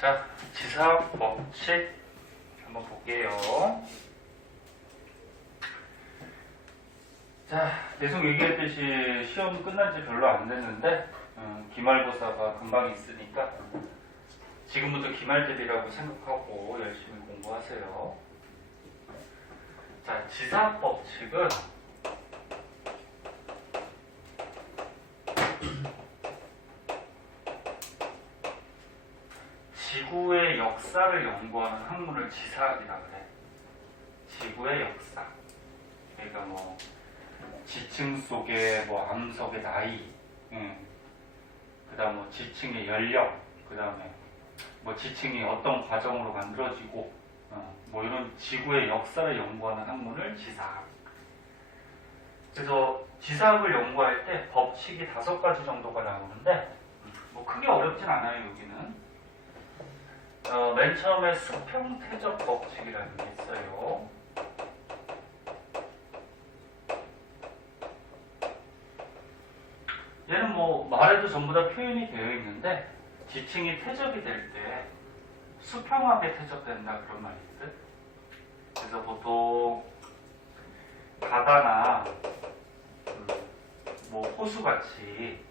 자, 지사학 법칙 한번 볼게요. 자, 계속 얘기했듯이 시험 끝난 지 별로 안 됐는데 기말고사가 금방 있으니까 지금부터 기말들이라고 생각하고 열심히 공부하세요. 자, 지사학 법칙은 지구의 역사를 연구하는 학문을 지사학이라고 그래. 지구의 역사. 그러니까 뭐 지층 속의 뭐 암석의 나이, 그다음 뭐 지층의 연령, 그다음에 뭐 지층이 어떤 과정으로 만들어지고, 뭐 이런 지구의 역사를 연구하는 학문을 지사학. 그래서 지사학을 연구할 때 법칙이 5가지 정도가 나오는데 뭐 크게 어렵진 않아요. 여기는. 맨 처음에 수평태적 법칙이라는 게 있어요. 얘는 뭐 말에도 전부 다 표현이 되어 있는데 지층이 퇴적이 될 때 수평하게 퇴적된다 그런 말이 있어요. 그래서 보통 바다나 뭐 호수같이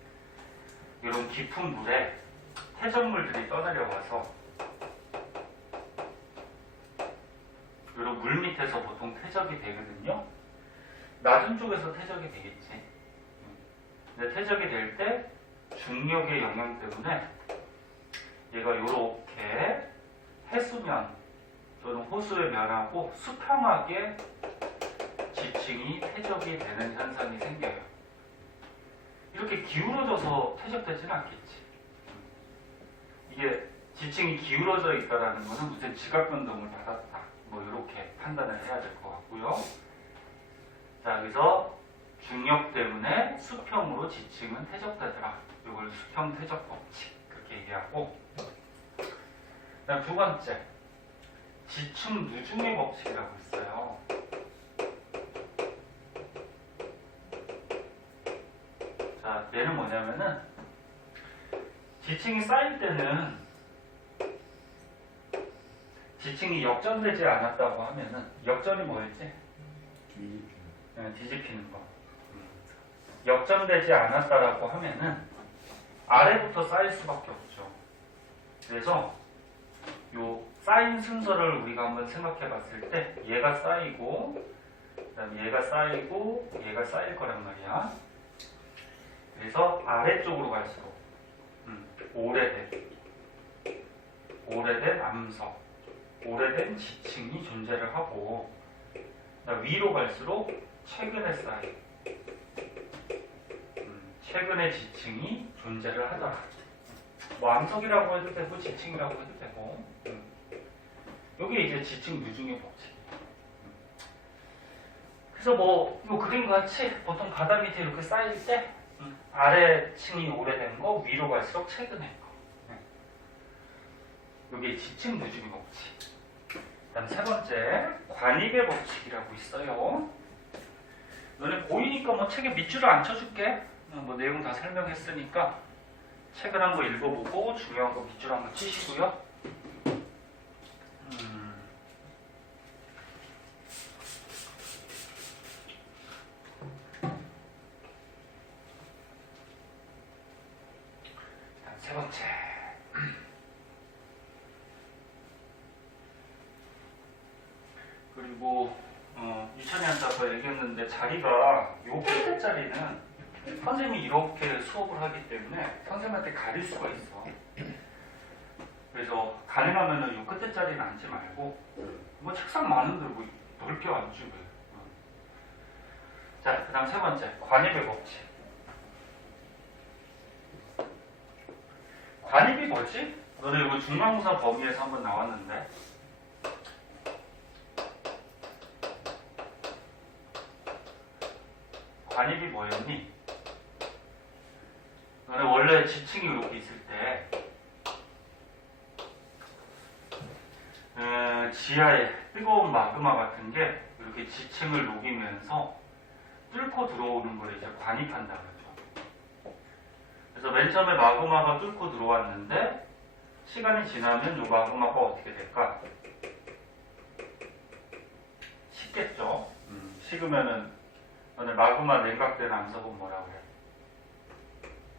이런 깊은 물에 퇴적물들이 떠내려와서 이런 물 밑에서 보통 퇴적이 되거든요. 낮은 쪽에서 퇴적이 되겠지. 근데 퇴적이 될 때 중력의 영향 때문에 얘가 이렇게 해수면 또는 호수의 면하고 수평하게 지층이 퇴적이 되는 현상이 생겨요. 이렇게 기울어져서 퇴적되지는 않겠지. 이게 지층이 기울어져 있다는 것은 무슨 지각 변동을 받았다. 뭐 이렇게 판단을 해야 될 것 같고요. 자, 여기서 중력 때문에 수평으로 지층은 퇴적되더라. 이걸 수평 퇴적 법칙 그렇게 얘기하고, 그다음 두 번째 지층 누중의 법칙이라고 있어요. 자, 얘는 뭐냐면은 지층이 쌓일 때는 지층이 역전되지 않았다고 하면은, 역전이 뭐였지? 뒤집히는 거. 역전되지 않았다라고 하면은 아래부터 쌓일 수밖에 없죠. 그래서 요 쌓인 순서를 우리가 한번 생각해 봤을 때 얘가 쌓이고 그다음에 얘가 쌓이고 얘가 쌓일 거란 말이야. 그래서 아래쪽으로 갈수록 오래된 암석, 오래된 지층이 존재를 하고, 위로 갈수록 최근에 쌓인 최근의 지층이 존재를 하더라. 뭐 암석이라고 해도 되고 지층이라고 해도 되고, 여기 이제 지층 누중의 법칙이에요. 그래서 뭐 이 그림 같이 보통 바다 밑에 이렇게 쌓일 때 아래층이 오래된 거, 위로 갈수록 최근의 거. 여기 지층 누중의 법칙. 그다음 세 번째 관입의 법칙이라고 있어요. 너네 보이니까 뭐 책에 밑줄을 안 쳐줄게. 뭐 내용 다 설명했으니까 책을 한번 읽어보고 중요한 거 밑줄 한번 치시고요. 세 번째 그리고 유찬이한테 아까 얘기했는데 자리가 요 끝에 자리는 선생님이 이렇게 수업을 하기 때문에 선생님한테 가릴 수가 있어. 그래서 가능하면은 요 끝에 자리는 앉지 말고 뭐 책상 많은데 뭐 넓게 앉지 왜. 자, 그 다음 세 번째 관입의 법칙. 관입이 뭐지? 너네 이거 중간고사 범위에서 한번 나왔는데, 관입이 뭐였니? 너네 원래 지층이 이렇게 있을 때 지하에 뜨거운 마그마 같은 게 이렇게 지층을 녹이면서 뚫고 들어오는 걸 이제 관입한다 그러죠. 그래서 맨 처음에 마그마가 뚫고 들어왔는데 시간이 지나면 요 마그마가 어떻게 될까? 식겠죠. 식으면은 오늘 마그마 냉각된 암석은 뭐라고 그래?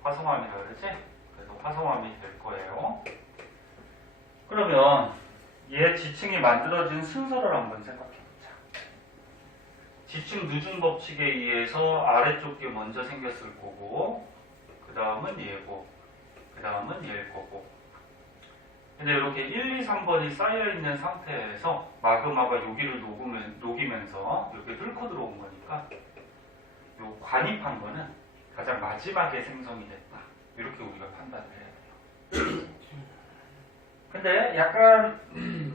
화성암이라고 그러지? 그래서 화성암이 될 거예요. 그러면 얘 지층이 만들어진 순서를 한번 생각해보자. 지층 누중 법칙에 의해서 아래쪽 게 먼저 생겼을 거고, 그 다음은 얘고, 그 다음은 얘일 거고. 근데 이렇게 1, 2, 3번이 쌓여있는 상태에서 마그마가 여기를 녹이면서 이렇게 뚫고 들어온 거니까 요 관입한 거는 가장 마지막에 생성이 됐다. 이렇게 우리가 판단을 해야 돼요. 근데 약간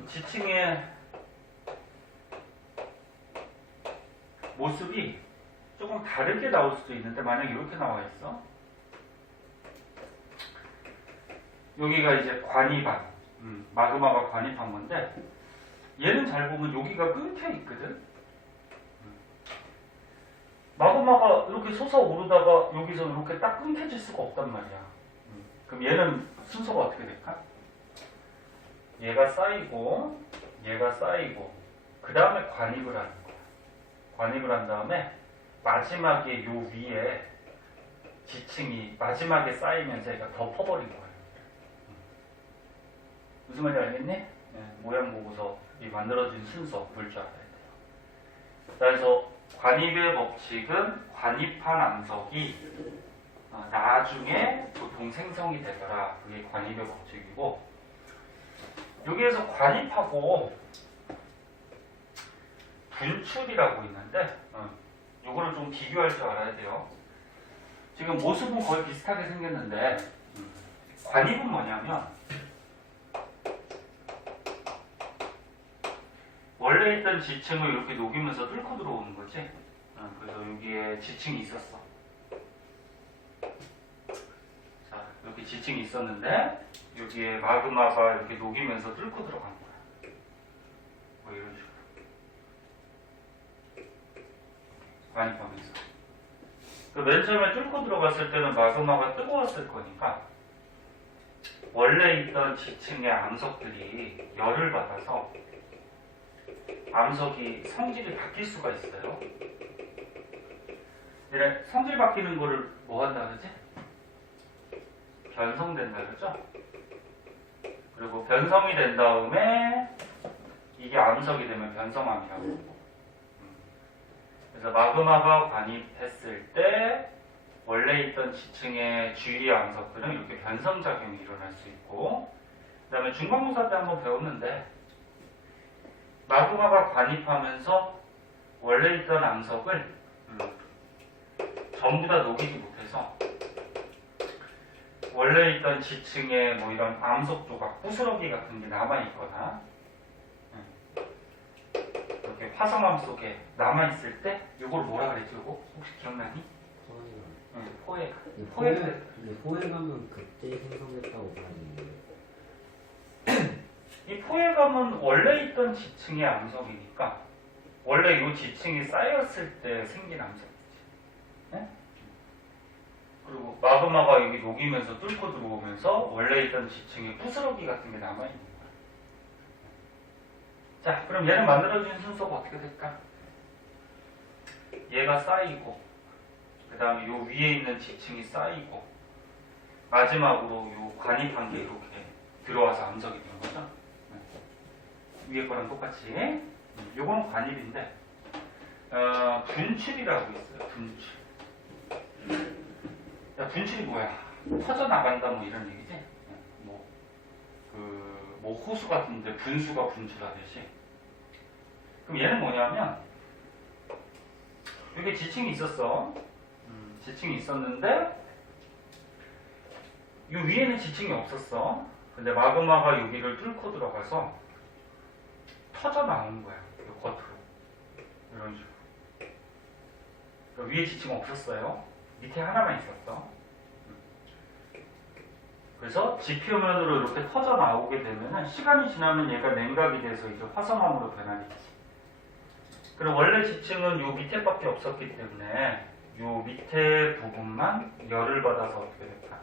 지층의 모습이 조금 다르게 나올 수도 있는데 만약에 이렇게 나와 있어. 여기가 이제 관입한 마그마가 관입한 건데 얘는 잘 보면 여기가 끊겨 있거든. 마그마가 이렇게 솟아오르다가 여기서 이렇게 딱 끊겨질 수가 없단 말이야. 그럼 얘는 순서가 어떻게 될까? 얘가 쌓이고 얘가 쌓이고 그 다음에 관입을 하는 거야. 관입을 한 다음에 마지막에 요 위에 지층이 마지막에 쌓이면서 얘가 덮어버린 거야. 무슨 말인지 알겠니? 네, 모양 보고서 이 만들어진 순서 볼 줄 알아야 돼요. 그래서 관입의 법칙은 관입한 암석이 나중에 보통 생성이 되더라. 그게 관입의 법칙이고, 여기에서 관입하고 분출이라고 있는데 요거를 좀 비교할 줄 알아야 돼요. 지금 모습은 거의 비슷하게 생겼는데 관입은 뭐냐면 원래 있던 지층을 이렇게 녹이면서 뚫고 들어오는 거지. 그래서 여기에 지층이 있었어. 자, 여기 지층이 있었는데 여기에 마그마가 이렇게 녹이면서 뚫고 들어간 거야. 뭐 이런 식으로. 관입하면서. 맨 처음에 뚫고 들어갔을 때는 마그마가 뜨거웠을 거니까 원래 있던 지층의 암석들이 열을 받아서 암석이 성질이 바뀔 수가 있어요. 이래 성질 바뀌는 거를 뭐 한다 그러지? 변성된다 그러죠? 그리고 변성이 된 다음에 이게 암석이 되면 변성암이라고 하고. 그래서 마그마가 관입했을 때 원래 있던 지층의 주위 암석들은 이렇게 변성작용이 일어날 수 있고, 그 다음에 중간고사 때 한번 배웠는데 마그마가 관입하면서 원래 있던 암석을 전부 다 녹이지 못해서 원래 있던 지층에 뭐 이런 암석 조각, 부스러기 같은 게 남아있거나 이렇게 화성암 속에 남아있을 때 이걸 뭐라 그랬지? 이거 혹시 기억나니? 포획. 포획감은 그때 생성됐다고 말하는데 이 포획감은 원래 있던 지층의 암석이니까 원래 이 지층이 쌓였을 때 생긴 암석이지. 네? 그리고 마그마가 여기 녹이면서 뚫고 들어오면서 원래 있던 지층에 부스러기 같은 게 남아있는 거야. 자, 그럼 얘는 만들어진 순서가 어떻게 될까? 얘가 쌓이고, 그 다음에 요 위에 있는 지층이 쌓이고, 마지막으로 요 관입한 게 이렇게 들어와서 암석이 되는 거죠. 위에 거랑 똑같이. 요건 관입인데, 분출이라고 있어요. 분출. 야, 분출이 뭐야? 터져나간다 뭐 이런 얘기지? 뭐 호수 같은데 분수가 분출하듯이. 그럼 얘는 뭐냐면 여기 지층이 있었어. 지층이 있었는데 이 위에는 지층이 없었어. 근데 마그마가 여기를 뚫고 들어가서 터져 나온 거야. 이 겉으로. 이런 식으로. 그러니까 위에 지층 없었어요. 밑에 하나만 있었어. 그래서 지표면으로 이렇게 터져 나오게 되면은 시간이 지나면 얘가 냉각이 돼서 이제 화성암으로 변하겠지. 그리고 원래 지층은 요 밑에밖에 없었기 때문에 요 밑에 부분만 열을 받아서 어떻게 될까?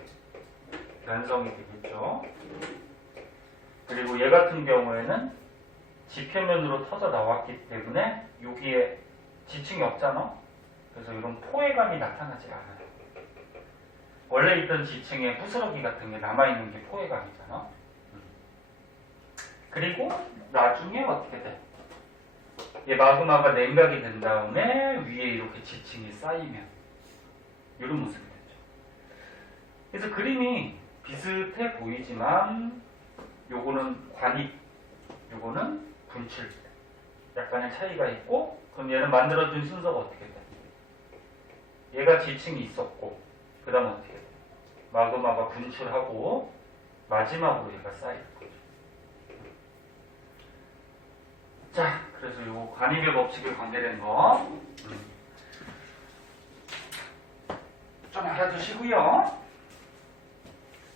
변성이 되겠죠. 그리고 얘 같은 경우에는 지표면으로 터져 나왔기 때문에 여기에 지층이 없잖아. 그래서 이런 포획감이 나타나지 않아요. 원래 있던 지층에 부스러기 같은 게 남아있는 게 포획감이잖아. 그리고 나중에 어떻게 돼? 얘 마그마가 냉각이 된 다음에 위에 이렇게 지층이 쌓이면 이런 모습이 되죠. 그래서 그림이 비슷해 보이지만 요거는 관입, 요거는 분출. 약간의 차이가 있고, 그럼 얘는 만들어준 순서가 어떻게 돼? 얘가 지층이 있었고, 그 다음 어떻게 돼? 마그마가 분출하고 마지막으로 얘가 쌓일 거죠. 자, 그래서 요 관입의 법칙에 관계된 거 좀 알아두시고요.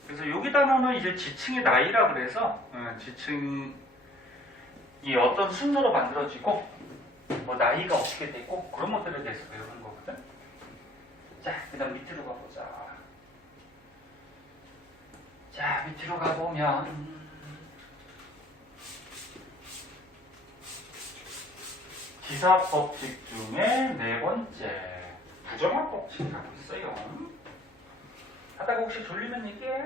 그래서 여기다가는 이제 지층의 나이라 그래서 지층이 어떤 순서로 만들어지고 뭐 나이가 어떻게 되고 그런 것들에 대해서 배우는 거거든. 자, 그 다음 밑으로 가보자. 자, 밑으로 가보면 기사 법칙 중에 네 번째 부정합 법칙이라고 있어요. 하다가 혹시 졸리면 얘기해.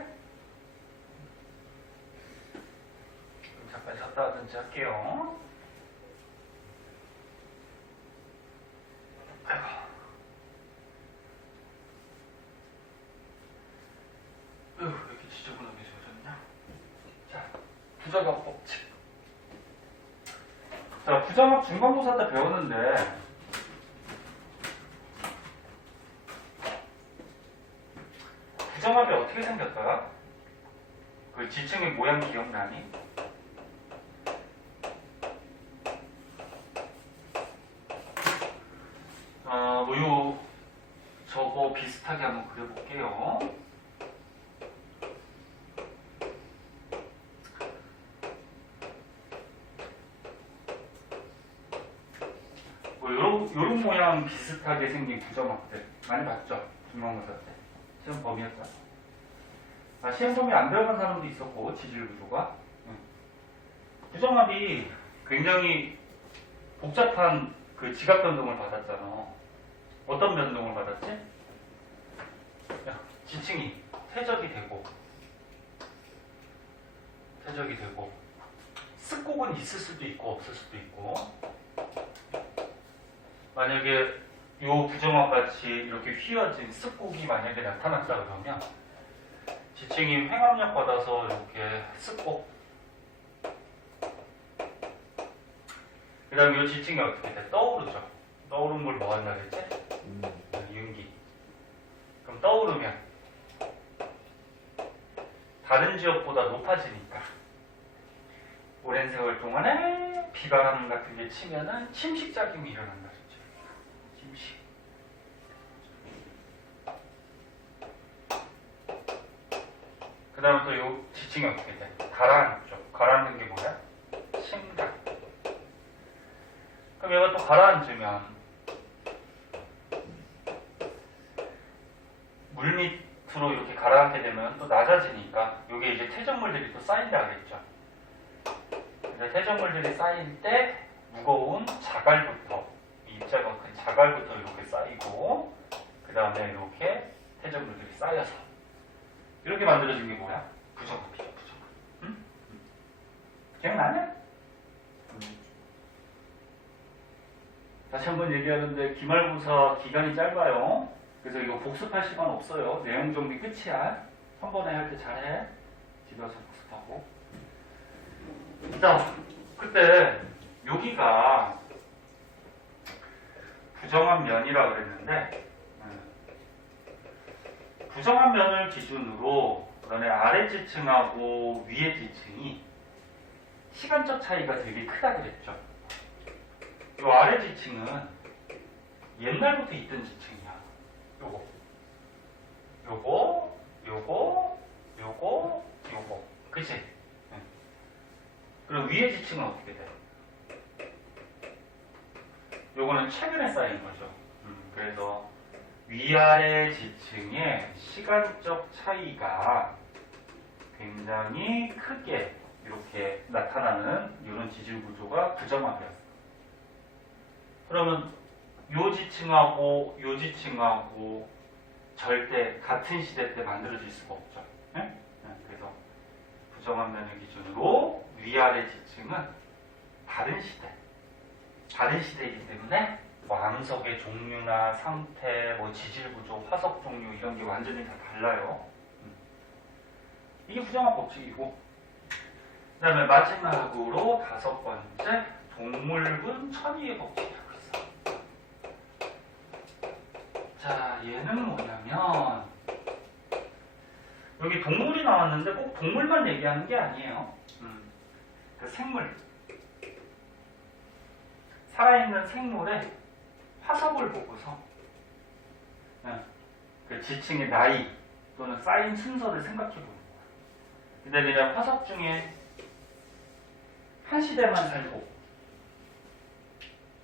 잠깐 쉬었다 하든지 할게요. 아이고. 왜 이렇게 지저분하게 지어졌냐? 자, 부정합 법칙. 자, 부정합 중간고사 때 배웠는데 부정합이 어떻게 생겼더라? 그 지층의 모양 기억나니? 저거 비슷하게 한번 그려볼게요. 요런 모양 비슷하게 생긴 부정합들 많이 봤죠? 중간고사 때. 시험 범위였잖아. 시험 범위 안 들어간 사람도 있었고, 지질 구조가. 부정합이 굉장히 복잡한 그 지각 변동을 받았잖아. 어떤 변동을 받았지? 지층이 퇴적이 되고, 습곡은 있을 수도 있고, 없을 수도 있고, 만약에 요 부정합 같이 이렇게 휘어진 습곡이 만약에 나타났다 그러면 지층이 횡압력 받아서 이렇게 습곡, 그 다음에 이 지층이 어떻게 돼? 떠오르죠. 떠오르는 걸 뭐 한다 그랬지? 윤기. 그럼 떠오르면 다른 지역보다 높아지니까 오랜 세월 동안에 비바람 같은 게 치면은 침식작용이 일어난다 그랬죠. 침식. 그 다음에 또 이 지층이 어떻게 돼? 가라앉죠. 가라앉는 게 뭐야? 심각. 그럼 얘가 또 가라앉으면 물 밑으로 이렇게 가라앉게 되면 또 낮아지니까 이게 이제 퇴적물들이 또 쌓인다 그랬죠. 그래서 퇴적물들이 쌓일 때 무거운 자갈부터, 이 입자가 큰 자갈부터 이렇게 쌓이고, 그 다음에 이렇게 퇴적물들이 쌓여서 이렇게 만들어진 게 뭐야? 부정합이죠. 부정합. 응? 기억나냐? 다시 한번 얘기하는데 기말고사 기간이 짧아요. 그래서 이거 복습할 시간 없어요. 내용 정리 끝이야. 한 번에 할 때 잘해. 집에 와서 복습하고. 자, 그때 여기가 부정한 면이라 그랬는데 부정한 면을 기준으로 그다음에 아래 지층하고 위에 지층이 시간적 차이가 되게 크다 그랬죠. 이 아래 지층은 옛날부터 있던 지층이야. 요거. 그치? 네. 그럼 위에 지층은 어떻게 돼? 요거는 최근에 쌓인 거죠. 그래서 위아래 지층의 시간적 차이가 굉장히 크게 이렇게 나타나는 이런 지질 구조가 부정합이었어. 그러면 요 지층하고 요 지층하고 절대 같은 시대 때 만들어질 수가 없죠. 예? 그래서 부정합면을 기준으로 위아래 지층은 다른 시대이기 때문에 뭐 암석의 종류나 상태, 뭐 지질 구조, 화석 종류 이런 게 완전히 다 달라요. 이게 부정합 법칙이고, 그다음에 마지막으로 5번째 동물군 천위의 법칙이라고 있어. 자, 얘는 뭐냐면 여기 동물이 나왔는데 꼭 동물만 얘기하는 게 아니에요. 그 생물, 살아있는 생물의 화석을 보고서 그 지층의 나이 또는 쌓인 순서를 생각해 보는 거야. 근데 그냥 화석 중에 한 시대만 살고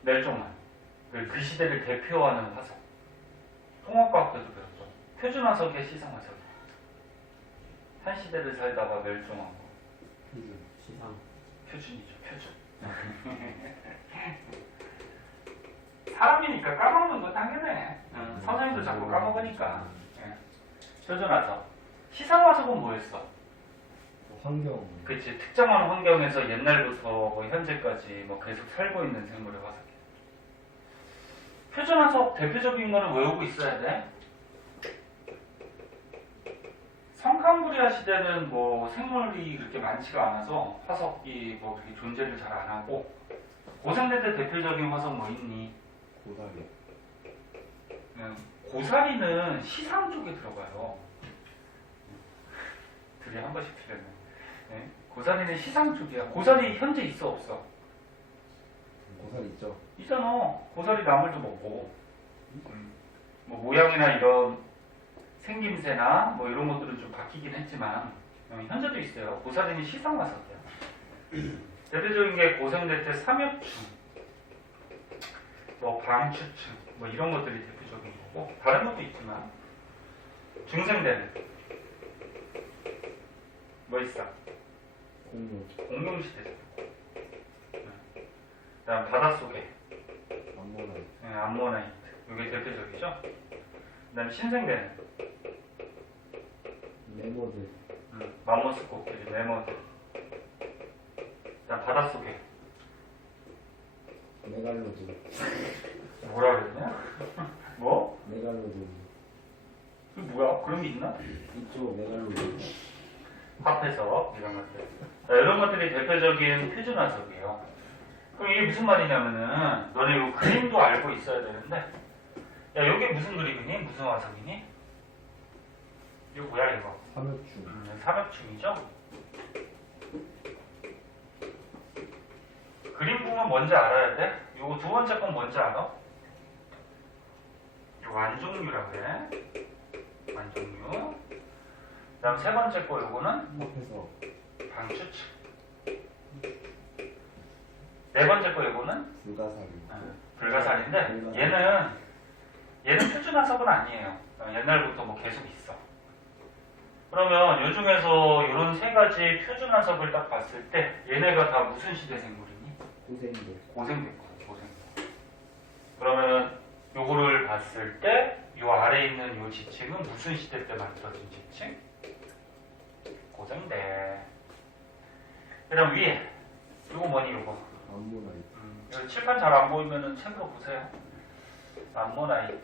멸종한 그 시대를 대표하는 화석. 통합과학 때도 배웠죠. 표준화석의 시상화석. 한 시대를 살다가 멸종한 거. 시상. 표준이죠, 표준. 사람이니까 까먹는 건 당연해. 선생님도 자꾸 까먹으니까. 표준화석. 시상화석은 뭐였어? 환경. 그치, 특정한 환경에서 옛날부터 뭐 현재까지 뭐 계속 살고 있는 생물의 화석이야. 표준화석 대표적인 거는 외우고 있어야 돼. 성칸브리아 시대는 뭐 생물이 그렇게 많지가 않아서 화석이 뭐 그렇게 존재를 잘 안 하고, 고생대 때 대표적인 화석 뭐 있니? 고사리. 고사리는 시상 쪽에 들어가요. 둘이 한 번씩 필요해. 네? 고사리는 시상 쪽이야. 고사리 현재 있어 없어? 고사리 있죠. 있잖아. 고사리 나물도 먹고. 뭐 모양이나 이런 생김새나 뭐 이런 것들은 좀 바뀌긴 했지만 현재도 있어요. 고사리는 시상 화석이야. 대표적인 게 고생대 때 삼엽충, 뭐 방추충, 뭐 이런 것들이 대표적인 거고, 다른 것도 있지만 중생대는 뭐 있어? 공룡 시대죠. 그다음 바닷속에 암모나이트. 암모나이트, 이게 대표적이죠. 그다음 신생대는 메모드. 맘모스 코끼리, 메모드. 그다음 바닷속에 메갈로드. 뭐라 그랬냐? 뭐? 메갈로드. 그 뭐야? 그런 게 있나? 있죠. 메갈로드. 합해서 이런 것들. 자, 이런 것들이 대표적인 표준화석이에요. 그럼 이게 무슨 말이냐면은 너네 이 그림도 알고 있어야 되는데, 야, 이게 무슨 그림이니? 무슨 화석이니? 이거 뭐야 이거? 삼엽충. 삼엽충이죠? 그림 보면 뭔지 알아야 돼? 요거 두 번째 건 뭔지 알아? 요 완종류라고 해. 완종류. 그 다음 세 번째 거 요거는 합해서 방추측. 네 번째 거 요거는 불가사리. 불가사리인데 얘는 표준화석은 아니에요. 옛날부터 뭐 계속 있어. 그러면 요 중에서 이런 세 가지 표준화석을 딱 봤을 때 얘네가 다 무슨 시대 생물이니? 고생대. 고생대 거야, 고생대. 그러면 요거를 봤을 때 요 아래에 있는 요 지층은 무슨 시대 때 만들어진 지층? 고생대. 그럼 위에 요거 뭐니 요거? 암모나이트. 여기 칠판 잘 안 보이면은 책으로 보세요. 암모나이트.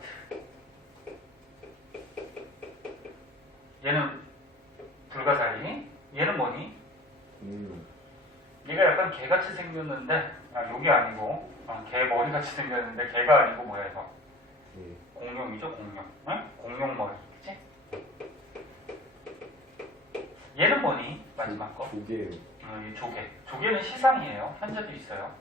얘는 불가사리. 얘는 뭐니? 공룡. 얘가 약간 개같이 생겼는데, 요게 아니고, 개 머리같이 생겼는데, 개가 아니고 뭐야 이거? 네. 공룡이죠, 공룡. 응? 공룡 머리, 그치? 얘는 뭐니? 마지막 거? 조개요. 이 조개. 조개는 시상이에요. 현재도 있어요.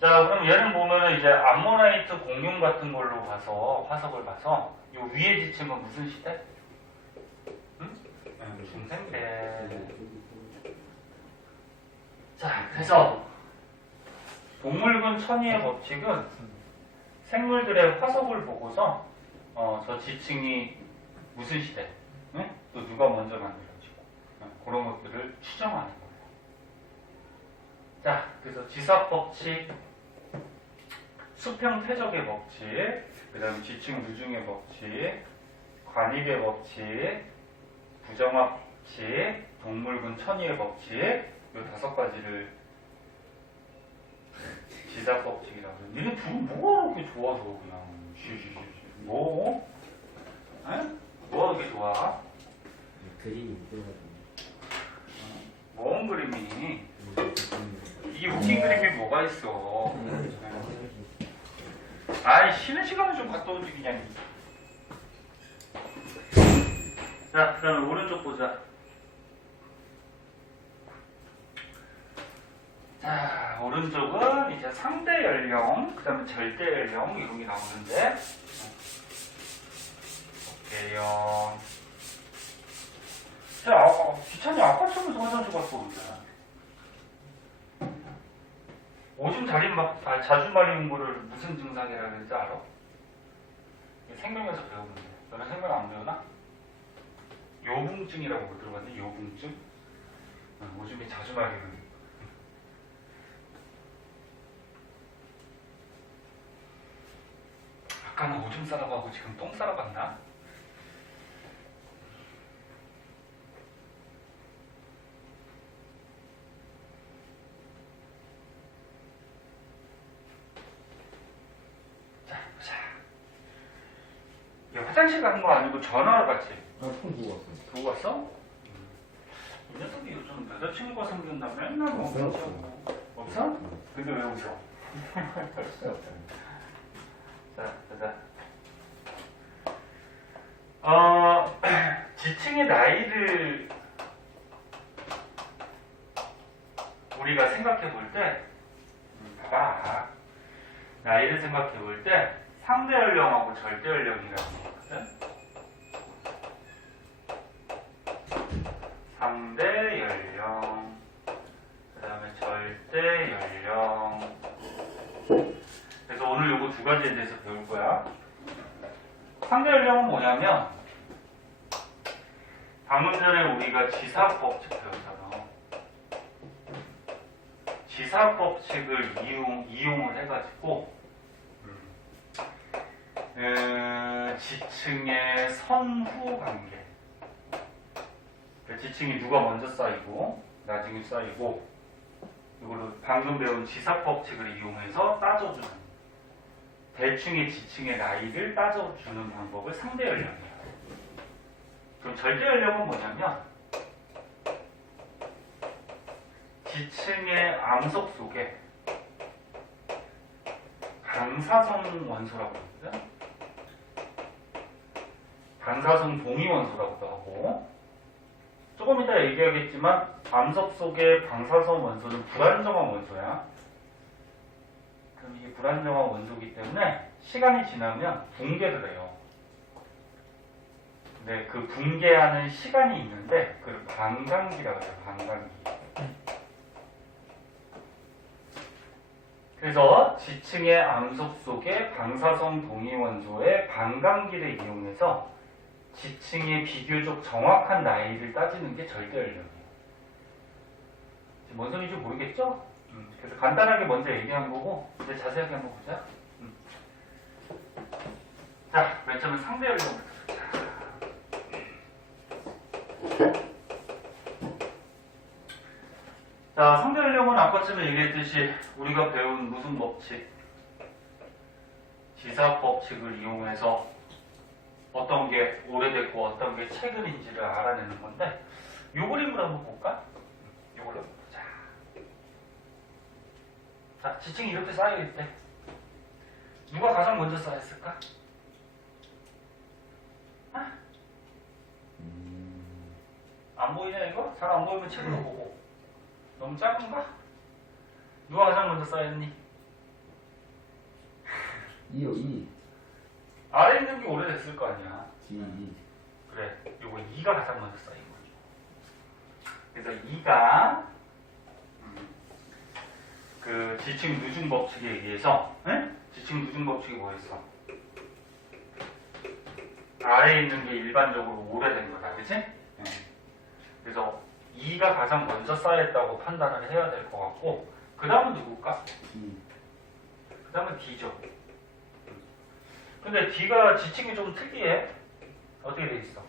자, 그럼 얘는 보면은 이제 암모나이트 공룡 같은 걸로 봐서, 화석을 봐서, 요 위에 지층은 무슨 시대? 응? 중생대. 자, 그래서 동물군 천위의 법칙은 생물들의 화석을 보고서 저 지층이 무슨 시대, 응? 또 누가 먼저 만들어지고 그런 것들을 추정하는 거예요. 그래서 지사법칙, 수평 퇴적의 법칙, 그 다음에 지층 누중의 법칙, 관익의 법칙, 부정합칙, 동물군 천의의 법칙, 이 5가지를 지사법칙이라고 해요. 니네 둘은 뭐가 그렇게 좋아서 그냥 뭐? 에? 뭐가 그렇게 좋아? 그림이 웃겨가지고. 뭔 그림이? 이게 웃긴 그림이 뭐가 있어? 아이, 쉬는 시간을 좀 갖다 오지 그냥. 자, 그 다음에 오른쪽 보자. 자, 오른쪽은 이제 상대 연령, 그 다음에 절대 연령 이런 게 나오는데, 볼게요. 자, 귀찮이 아까처럼 화장실 갔어, 근데. 오줌 자주 마리는 거를 무슨 증상이라 그랬지 알아? 생명에서 배우는데. 너는 생명 안 배우나? 요붕증이라고 들어봤니? 요붕증? 오줌이 자주 마리는. 아까는 오줌 싸러 가고 지금 똥 싸러 갔나? 자, 보자. 얘 화장실 가는 거 아니고 전화하러 갔지? 폰 두고 왔어. 두고 갔어? 이 녀석이 요즘 여자친구가 생긴다 맨날 없어요, 멈춰고. 없어? 근데 왜 웃어? 자, 보자. 지층의 나이를 우리가 생각해 볼 때, 봐봐. 나이를 생각해 볼 때, 상대 연령하고 절대 연령이라고 있거든. 상대 연령, 그 다음에 절대 연령. 그래서 오늘 요거 2가지에 대해서 배울 거야. 상대 연령은 뭐냐면, 방금 전에 우리가 지사법칙 배웠잖아. 지사법칙을 이용을 해가지고, 지층의 선후 관계. 지층이 누가 먼저 쌓이고, 나중에 쌓이고, 이걸로 방금 배운 지사법칙을 이용해서 따져주는, 대충의 지층의 나이를 따져주는 방법을 상대 연령이에요. 그럼 절대 연령은 뭐냐면, 지층의 암석 속에 방사성 원소라고 하거든. 방사성 동위 원소라고도 하고, 조금 이따 얘기하겠지만 암석 속의 방사성 원소는 불안정한 원소야. 그럼 이게 불안정한 원소이기 때문에 시간이 지나면 붕괴를 해요. 근데 그 붕괴하는 시간이 있는데 그걸 반감기라고 해요. 반감기. 그래서 지층의 암석 속의 방사성 동위 원소의 반감기를 이용해서 지층의 비교적 정확한 나이를 따지는 게 절대 연령이에요. 뭔 소리인지 모르겠죠? 그래서 간단하게 먼저 얘기한 거고 이제 자세하게 한번 보자. 자, 맨 처음에 상대 연령부터 보자. 자, 상대 연령은 아까쯤에 얘기했듯이 우리가 배운 무슨 법칙? 지사법칙을 이용해서 어떤 게 오래됐고 어떤 게 최근인지를 알아내는 건데 이 그림을 한번 볼까? 이걸로 보자. 자, 지층이 이렇게 쌓여있대. 누가 가장 먼저 쌓였을까? 아? 안 보이냐 이거? 잘 안 보이면 책으로 보고. 너무 작은가? 누가 가장 먼저 쌓였니? 2요, 2. 아래 있는 게 오래됐을 거 아니야. G2. 그래, 요거 2가 가장 먼저 쌓인 거죠. 그래서 2가 그 지층 누중 법칙에 의해서 지층 누중 법칙이 뭐였어? 아래에 있는 게 일반적으로 오래된 거다, 그치? 그래서 2가 가장 먼저 쌓였다고 판단을 해야 될 것 같고 그 다음은 누굴까? D. 그 다음은 D죠. 근데 D가 지칭이 좀 특이해. 어떻게 돼 있어?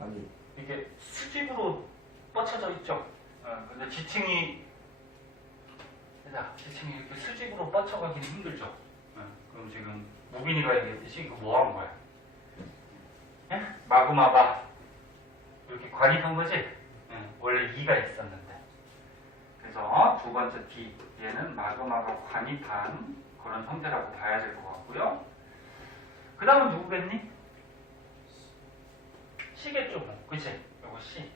아니, 이게 수직으로 뻗쳐져 있죠. 근데 지칭이 이렇게 수직으로 뻗쳐가기는 힘들죠. 그럼 지금 무빈이가 얘기했듯이 이거 뭐 한 거야? 예? 마구마바 이렇게 관입한 거지? 원래 2가 있었는데. 그래서 두 번째 D 얘는 마구마가 관입한 그런 형태라고 봐야 될 것 같고요. 그 다음은 누구겠니? C겠죠 뭐. 그치? 이거 C.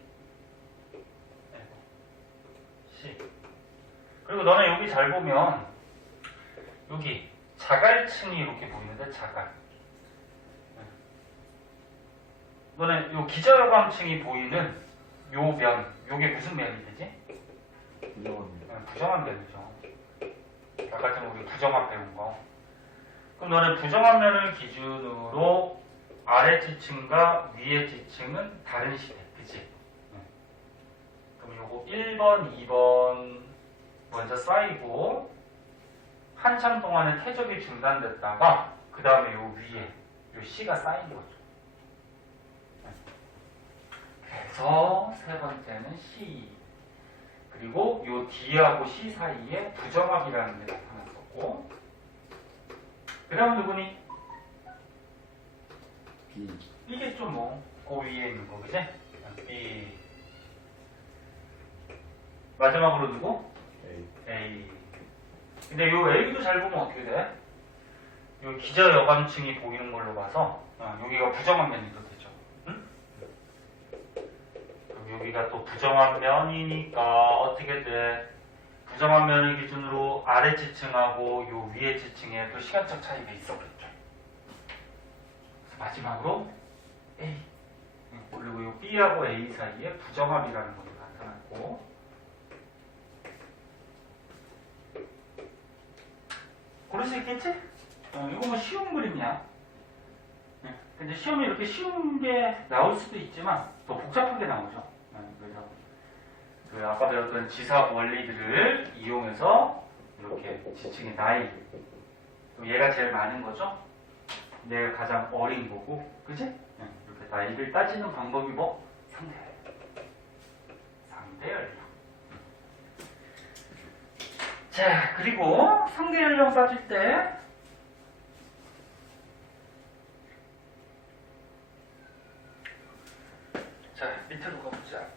C. 그리고 너네 여기 잘 보면 여기 자갈층이 이렇게 보이는데 자갈. 너네 요 기저여광층이 보이는 요 면, 요게 무슨 면이 되지? 부정합니다. 부정한 면이죠. 아까 전 우리 부정한 배운 거. 그럼 너네 부정한 면을 기준으로 아래 지층과 위의 지층은 다른 시대, 그치? 그럼 요거 1번, 2번 먼저 쌓이고 한참 동안에 태적이 중단됐다가 그 다음에 요 위에 요 C가 쌓인 거죠. 그래서 세 번째는 C. 그리고 요 D하고 C 사이에 부정합이라는 게 나타났었고, 그 다음 누구니? B. 이게 좀 뭐, 그 위에 있는 거, 그지? B. 마지막으로 누구? A. A. 근데 요 A도 잘 보면 어떻게 돼? 요 기저여광층이 보이는 걸로 봐서, 여기가 부정한 면이 또 되죠. 응? 그럼 여기가 또 부정한 면이니까 어떻게 돼? 부정한 면을 기준으로 아래 지층하고 요 위에 지층에 또 시간적 차이가 있었겠죠. 그래서 마지막으로 A. 그리고 요 B하고 A 사이에 부정합이라는 것도 나타났고, 고를 수 있겠지? 이거 뭐 쉬운 그림이야. 근데 시험에 이렇게 쉬운 게 나올 수도 있지만 더 복잡하게 나오죠. 그래서 그 아까 배웠던 지사 원리들을 이용해서 이렇게 지층의 나이, 그럼 얘가 제일 많은 거죠? 얘가 가장 어린 거고, 그치? 이렇게 나이를 따지는 방법이 뭐? 상대 연령. 자, 그리고 상대 연령 따질 때 자, 밑으로 가보자.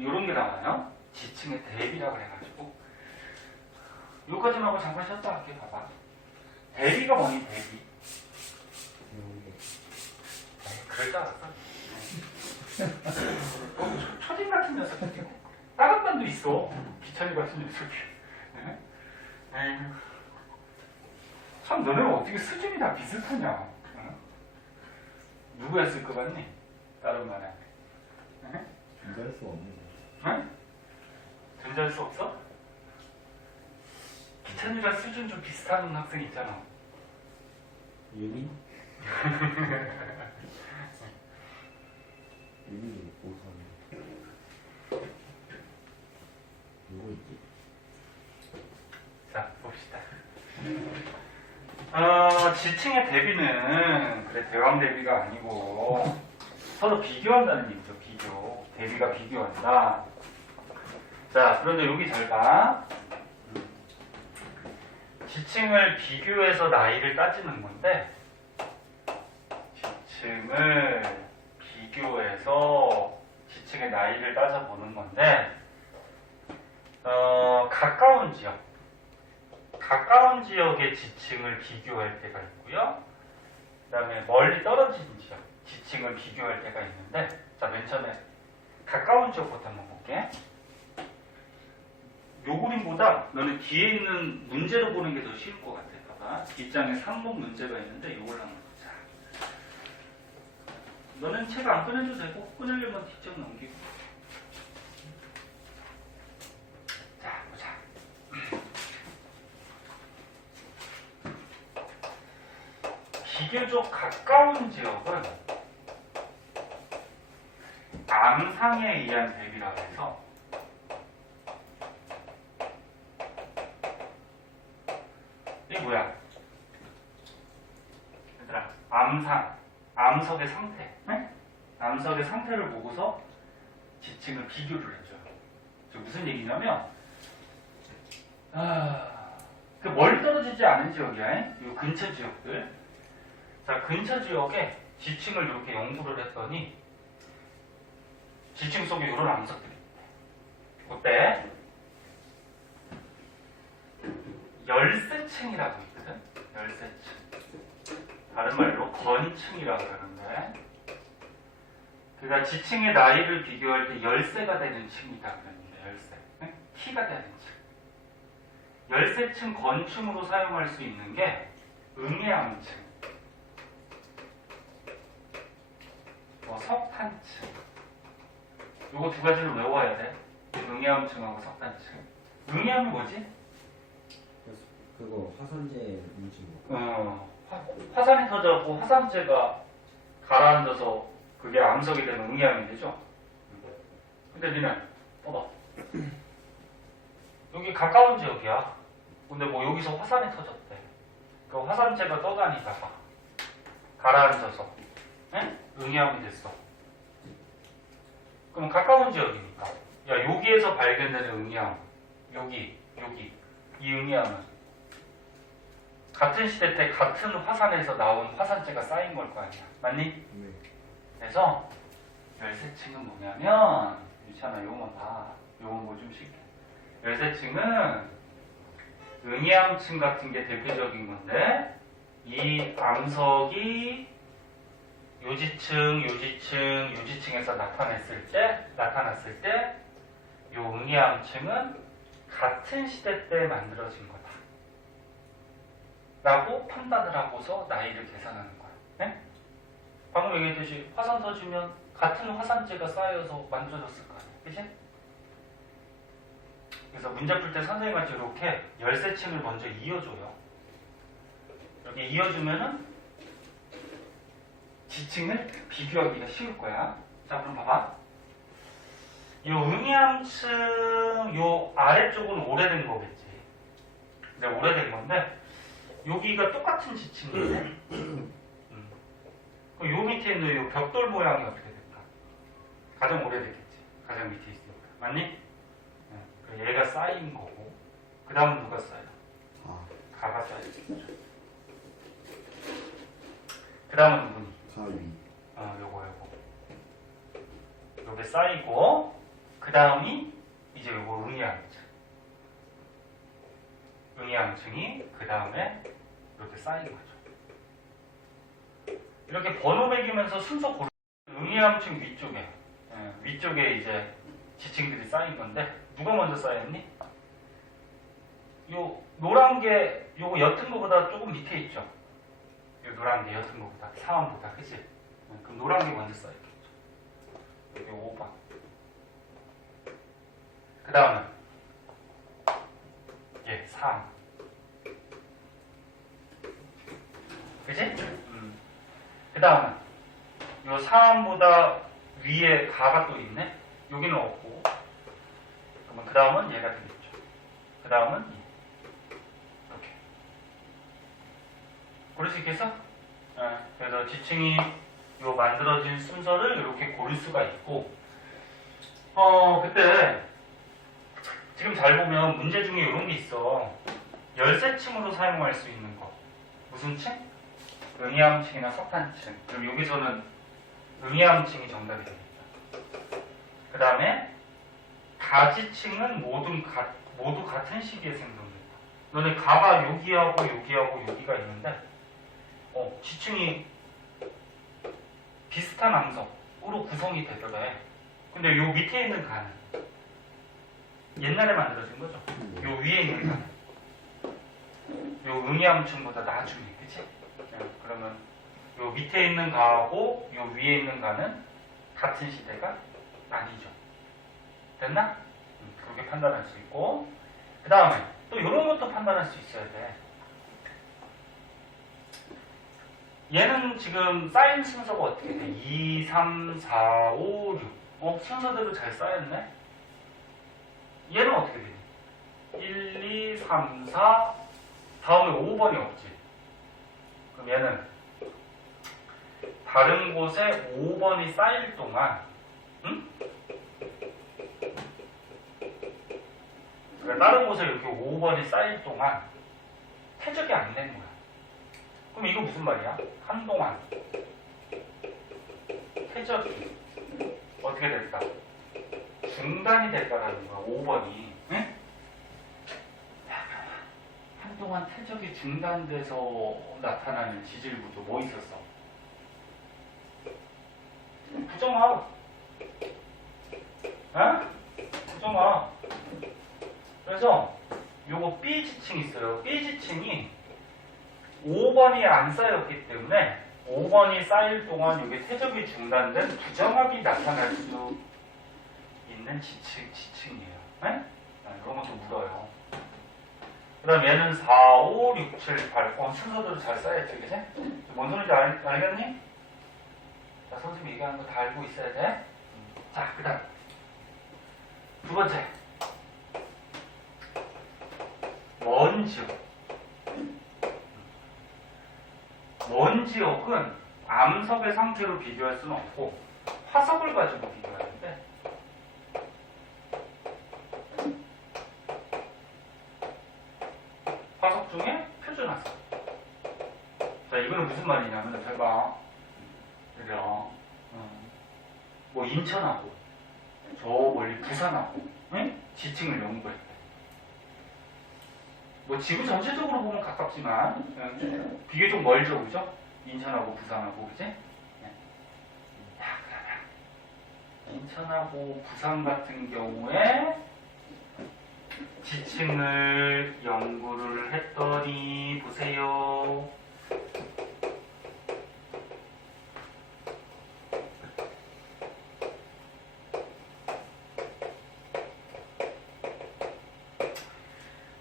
요런 게 나와요. 지층의 대비라고 해가지고. 요까지만 하고 잠깐 쉬었다 할게, 봐봐. 대비가 뭐니, 대비? 그럴 줄 알았어. 초딩 같은 녀석이 다른 반도 있어. 기천이 같은 녀석이. 참, 너네는 어떻게 수준이 다 비슷하냐? 누구였을 것 같니? 다른 말에. 존재할 수 없는 응? 존재할 수 없어? 기찬이랑 수준 좀 비슷한 학생 있잖아. 유미? 유미 고3. 누구 있지? 자, 봅시다. 지층의 대비는 그래 대왕 대비가 아니고 서로 비교한다는 얘기죠. 비교. 대비가 비교한다. 자, 그런데 여기 잘 봐. 지층을 비교해서 나이를 따지는 건데 지층을 비교해서 지층의 나이를 따져보는 건데 가까운 지역의 지층을 비교할 때가 있고요. 그 다음에 멀리 떨어진 지역, 지층을 비교할 때가 있는데, 자, 맨 처음에 가까운 지역부터 한번 볼게. 요 그림보다 너는 뒤에 있는 문제로 보는 게 더 쉬울 것 같아. 봐봐. 뒷장에 3번 문제가 있는데 이걸 한번 보자. 너는 책 안 꺼내도 되고, 꺼내려면 뒷장 넘기고. 자, 보자. 비교적 가까운 지역은 암상에 의한 대비라고 해서 이게 뭐야? 얘들아, 암석의 상태. 네? 암석의 상태를 보고서 지층을 비교를 해줘요. 저 무슨 얘기냐면, 그 멀리 떨어지지 않은 지역이야. 이 근처 지역들. 자, 근처 지역에 지층을 이렇게 연구를 했더니, 지층 속에 이런 암석들이 있대. 어때? 열쇠층이라고 있거든? 열쇠층. 다른 말로 건층이라고 하는데, 그러니까 지층의 나이를 비교할 때 열쇠가 되는 층이다 그랬는데, 열쇠. 네? T가 되는 층. 열쇠층, 건층으로 사용할 수 있는 게 응해암층, 석탄층. 요거 두 가지를 외워야 돼. 응해암층하고 석탄층. 응해암이 뭐지? 그거 화산재 음식 뭐. 화산이 터져갖고 화산재가 가라앉아서 그게 암석이 되는 응해암이 되죠. 근데 니는 봐봐. 여기 가까운 지역이야. 근데 뭐 여기서 화산이 터졌대. 그 화산재가 떠다니다가 가라앉아서 응해암이 됐어. 그럼 가까운 지역이니까 야 여기에서 발견되는 응해암 여기 이 응해암은 같은 시대 때 같은 화산에서 나온 화산재가 쌓인 걸 거 아니야. 맞니? 네. 그래서 열쇠층은 뭐냐면 유찬아 요거만 봐. 요건 뭐 좀 쉽게. 열쇠층은 응해암층 같은 게 대표적인 건데 이 암석이 요지층에서 나타났을 때 요 응해암층은 같은 시대 때 만들어진 거다 라고 판단을 하고서 나이를 계산하는 거야. 네? 방금 얘기했듯이 화산 터지면 같은 화산재가 쌓여서 만들어졌을 거 아니야. 그치? 그래서 문제 풀 때 선생님한테 이렇게 열쇠층을 먼저 이어줘요. 이렇게 이어주면은 지층을 비교하기가 쉬울 거야. 자, 그럼 봐봐. 요 응해암층 요 아래쪽은 오래된 거겠지. 근데 오래된 건데 여기가 똑같은 지층인데 그럼 요 밑에 있는 요 벽돌 모양이 어떻게 될까? 가장 오래됐겠지. 가장 밑에 있으니까. 맞니? 얘가 쌓인 거고 그 다음은 누가 쌓여? 가가 쌓여있죠. 그 다음은 누구니? 가위. 요거 요게 쌓이고 그 다음이 이제 요거 응해암층. 응해암층이 그 다음에 이렇게 쌓인 거죠. 이렇게 번호 매기면서 순서 고르. 응해암층 위쪽에 이제 지층들이 쌓인 건데 누가 먼저 쌓였니? 요 노란 게 요거 옅은 거보다 조금 밑에 있죠. 요 노란 게 옅은 거보다 상암보다 그치? 그럼 노란 게 먼저 쌓였겠죠. 여기 5번. 그 다음은 예 3. 그치? 그 다음은 요 상암보다 위에 가가 또 있네. 여기는 없고. 그러면 그 다음은 얘가 되겠죠. 그 다음은 이렇게. 고를 수 있겠어? 그래서 지층이 요 만들어진 순서를 이렇게 고를 수가 있고, 그때 지금 잘 보면 문제 중에 이런 게 있어. 열쇠층으로 사용할 수 있는 거. 무슨 층? 응해암층이나 석탄층. 그럼 여기서는 응해암층이 정답이 됩니다. 그 다음에 가지층은 모두 같은 시기에 생성된다. 너네 가가 여기하고 여기가 있는데 지층이 비슷한 암석으로 구성이 되더래. 근데 요 밑에 있는 가는 옛날에 만들어진 거죠. 요 위에 있는 가는 요 응해암층보다 나중에, 그치? 그러면 요 밑에 있는 가하고 요 위에 있는 가는 같은 시대가 아니죠. 됐나? 그렇게 판단할 수 있고, 그 다음에 또 이런 것도 판단할 수 있어야 돼. 얘는 지금 쌓인 순서가 어떻게 돼? 2, 3, 4, 5, 6. 순서대로 잘 쌓였네? 얘는 어떻게 되니? 1, 2, 3, 4 다음에 5번이 없지. 그럼 얘는 다른 곳에 5번이 쌓일 동안 응? 그러니까 다른 곳에 이렇게 5번이 쌓일 동안 퇴적이 안 된 거야. 그럼 이거 무슨 말이야? 한동안 퇴적이 어떻게 됐다? 중단이 됐다라는 거야. 5번이. 응? 한동안 퇴적이 중단돼서 나타나는 지질구조 뭐 있었어? 부정화. 어? 부정화. 그래서 요거 B 지층 있어요. B 지층이 5번이 안 쌓였기 때문에 5번이 쌓일 동안 이게 퇴적이 중단된 부정합이 나타날 수 있는 지층이에요. 네? 그런 것도 물어요. 그 다음 얘는 4, 5, 6, 7, 8. 순서대로 잘 쌓였지, 그치? 뭔 소리인지 알겠니? 자, 선생님이 얘기하는 거 다 알고 있어야 돼. 자, 그 다음. 두 번째. 원지역. 원지역은 암석의 상태로 비교할 수는 없고 화석을 가지고 비교하는데 화석 중에 표준화석. 자, 이거는 무슨 말이냐면 잘 봐. 그래요. 뭐 인천하고 저 멀리 부산하고 응? 지층을 연구했대. 뭐 지구 전체적으로 보면 가깝지만 비교적 멀죠, 그죠? 인천하고 부산하고, 그지? 네. 자, 그러면 인천하고 부산 같은 경우에 지층을 연구를 했더니 보세요.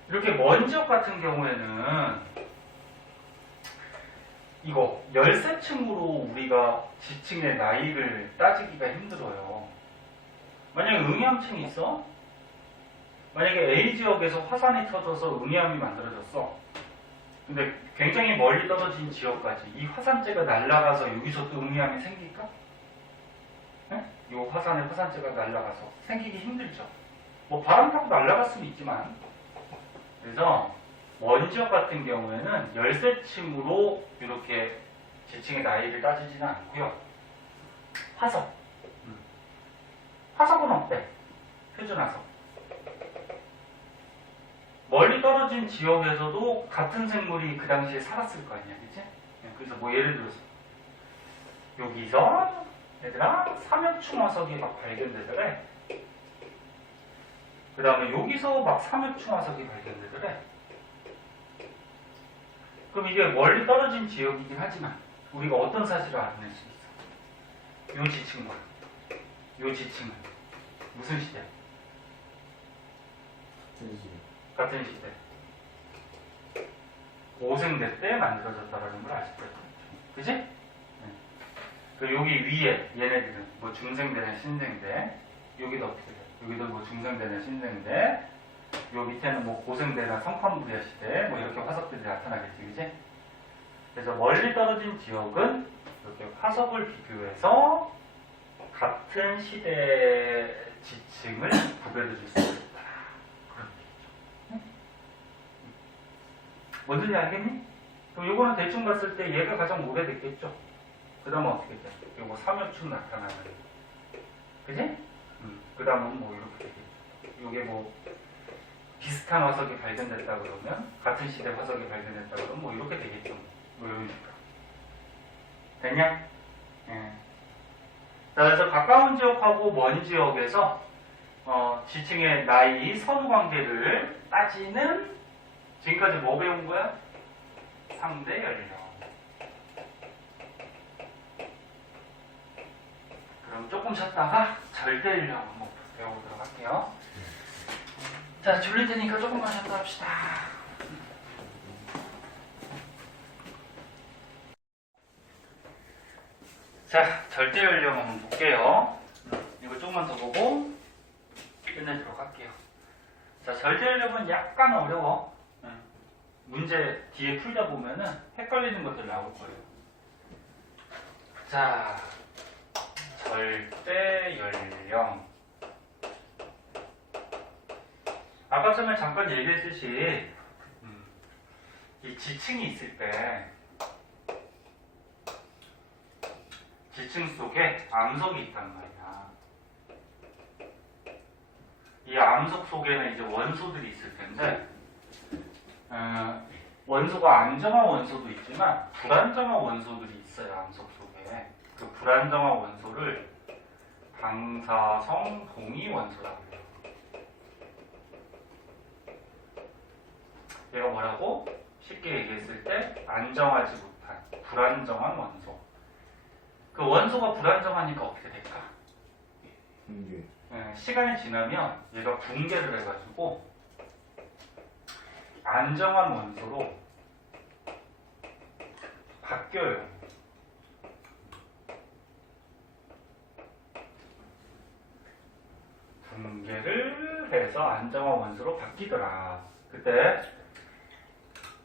이렇게 먼 지역 같은 경우에는 이거 열세층으로 우리가 지층의 나이를 따지기가 힘들어요. 만약에 응암층이 있어? 만약에 A 지역에서 화산이 터져서 응암이 만들어졌어. 근데 굉장히 멀리 떨어진 지역까지 이 화산재가 날아가서 여기서 또 응암이 생길까? 네? 이 화산의 화산재가 날아가서 생기기 힘들죠. 뭐 바람 타고 날아갈 수는 있지만, 그래서 먼 지역 같은 경우에는 열세층으로 이렇게 지층의 나이를 따지지는 않고요. 화석. 화석은 어때? 표준화석. 멀리 떨어진 지역에서도 같은 생물이 그 당시에 살았을 거 아니야, 그치? 그래서 뭐 예를 들어서 여기서 얘들아 삼엽충 화석이 막 발견되더래. 그 다음에 여기서 막 삼엽충 화석이 발견되더래. 그럼 이게 멀리 떨어진 지역이긴 하지만 우리가 어떤 사실을 알아낼 수 있어? 요 지층과 요 지층은 무슨 시대? 같은 시대. 고생대 때 만들어졌다라는 걸 아실 거예요. 그지? 네. 그 여기 위에 얘네들은 뭐 중생대나 신생대, 여기도 어떻게 돼? 여기도 뭐 중생대나 신생대, 요 밑에는 뭐 고생대나 성판부리아 시대, 뭐 이렇게 화석들이 나타나겠지, 그지? 그래서 멀리 떨어진 지역은 이렇게 화석을 비교해서 같은 시대 지층을 구별해 줄 수 있다. 그런 얘기죠. 뭔지 알겠니? 그럼 요거는 대충 봤을 때 얘가 가장 오래됐겠죠? 그 다음은 어떻게 돼? 요거 삼엽충 나타나는. 그지? 그 다음은 뭐 이렇게 되겠죠. 요게 뭐 비슷한 화석이 발견됐다 그러면, 같은 시대 화석이 발견됐다 그러면 뭐 이렇게 되겠죠. 뭐 이런 식으로. 됐냐? 예. 자, 그래서 가까운 지역하고 먼 지역에서 지층의 나이, 선후 관계를 따지는, 지금까지 뭐 배운 거야? 상대 연령. 그럼 조금 쉬었다가 절대 연령 한번 배워보도록 할게요. 자, 줄일 테니까 조금만 쉬었다 합시다. 자, 절대 연령 한번 볼게요. 이거 조금만 조금만 더 보고 끝내도록 할게요. 자, 절제력은 약간 어려워. 문제 뒤에 풀다 보면은 헷갈리는 것들 나올 거예요. 자, 절대 연령. 아까 전에 잠깐 얘기했듯이 이 지층이 있을 때 지층 속에 암석이 있단 말이야. 이 암석 속에는 이제 원소들이 있을 텐데 원소가 안정한 원소도 있지만 불안정한 원소들이 있어요. 암석 속에. 그 불안정한 원소를 방사성 동위 원소라고 해요. 얘가 뭐라고? 쉽게 얘기했을 때 안정하지 못한 불안정한 원소. 그 원소가 불안정하니까 어떻게 될까? 붕괴. 시간이 지나면 얘가 붕괴를 해가지고 안정한 원소로 바뀌어요. 붕괴를 해서 안정한 원소로 바뀌더라. 그때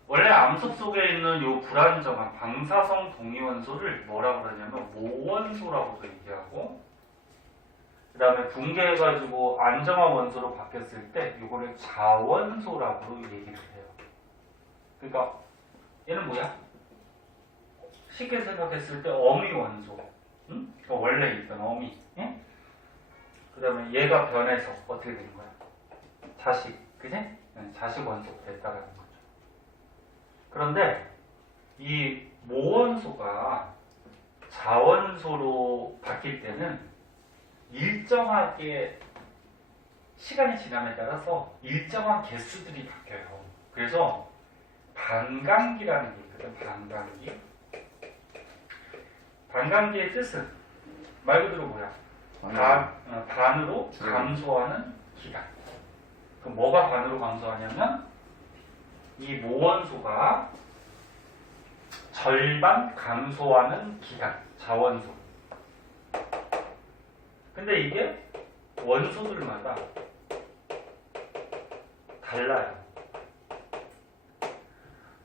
원래 암석 속에 있는 요 불안정한 방사성 동위원소를 뭐라고 그러냐면 모원소라고도 얘기하고, 그 다음에 붕괴해가지고 안정한 원소로 바뀌었을 때 요거를 자원소라고 얘기를 해요. 그러니까 얘는 뭐야? 쉽게 생각했을 때 어미원소. 응? 그러니까 원래 있던 어미. 응? 그 다음에 얘가 변해서 어떻게 되는 거야? 자식. 그지? 자식 원소가 됐다라는 거죠. 그런데 이 모원소가 자원소로 바뀔 때는 일정하게 시간이 지남에 따라서 일정한 개수들이 바뀌어요. 그래서 반감기라는 게 있거든. 반감기. 반감기의 뜻은 말 그대로 뭐야? 반으로 감소하는 기간. 그럼 뭐가 반으로 감소하냐면 이 모원소가 절반 감소하는 기간, 자원소. 근데 이게 원소들마다 달라요.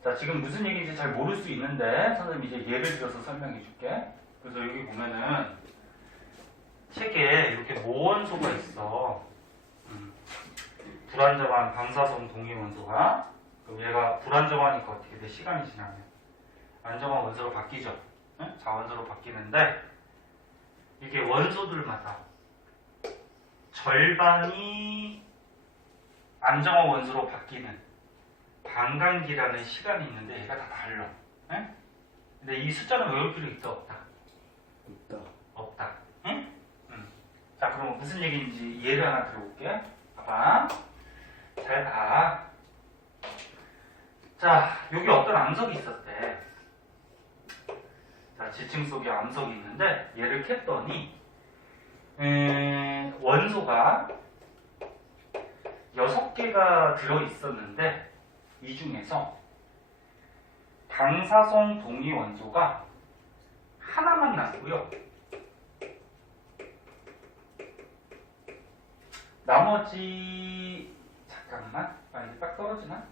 자, 지금 무슨 얘기인지 잘 모를 수 있는데 선생님 이제 예를 들어서 설명해 줄게. 그래서 여기 보면은 책에 이렇게 모원소가 있어. 불안정한 방사성 동위원소가. 그럼 얘가 불안정하니까 어떻게 돼? 시간이 지나면 안정한 원소로 바뀌죠. 응? 자원소로 바뀌는데 이게 원소들마다 절반이 안정한 원소로 바뀌는 반감기라는 시간이 있는데 얘가 다 달라. 응? 근데 이 숫자는 외울 필요 있다 없다? 없다. 없다. 응? 자, 그럼 무슨 얘기인지 예를 하나 들어볼게. 봐봐. 잘 봐. 자, 여기 어떤 암석이 있었대. 자, 지층 속에 암석이 있는데 얘를 캤더니 원소가 6개가 들어있었는데 이 중에서 방사성 동위 원소가 하나만 남고요. 나머지 잠깐만. 이게 딱 떨어지나?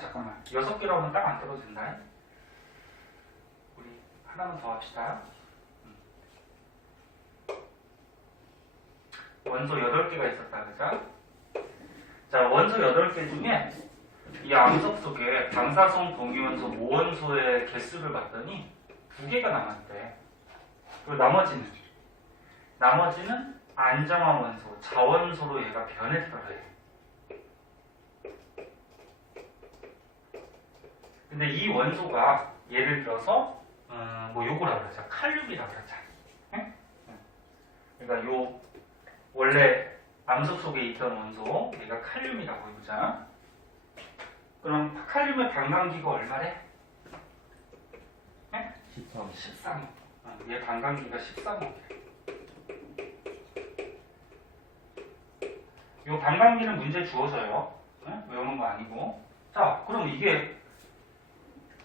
잠깐만. 6개로 하면 딱 안 떨어진다. 우리 하나만 더 합시다. 원소 8개가 있었다, 그죠? 자, 원소 8개 중에 이 암석 속에 방사성 동위원소 모원소의 개수를 봤더니 2개가 남았대. 그리고 나머지는 안정한 원소, 자원소로 얘가 변했더래. 근데 이 원소가 예를 들어서 뭐 요거라고 그러자. 칼륨이라고 그러자. 응? 그러니까 요 원래 암석 속에 있던 원소 얘가 칼륨이라고 해보자. 그럼 칼륨의 반감기가 얼마래? 13. 13호. 얘 반감기가 13호래. 요 반감기는 문제 주어져요. 외우는 거 아니고. 자, 그럼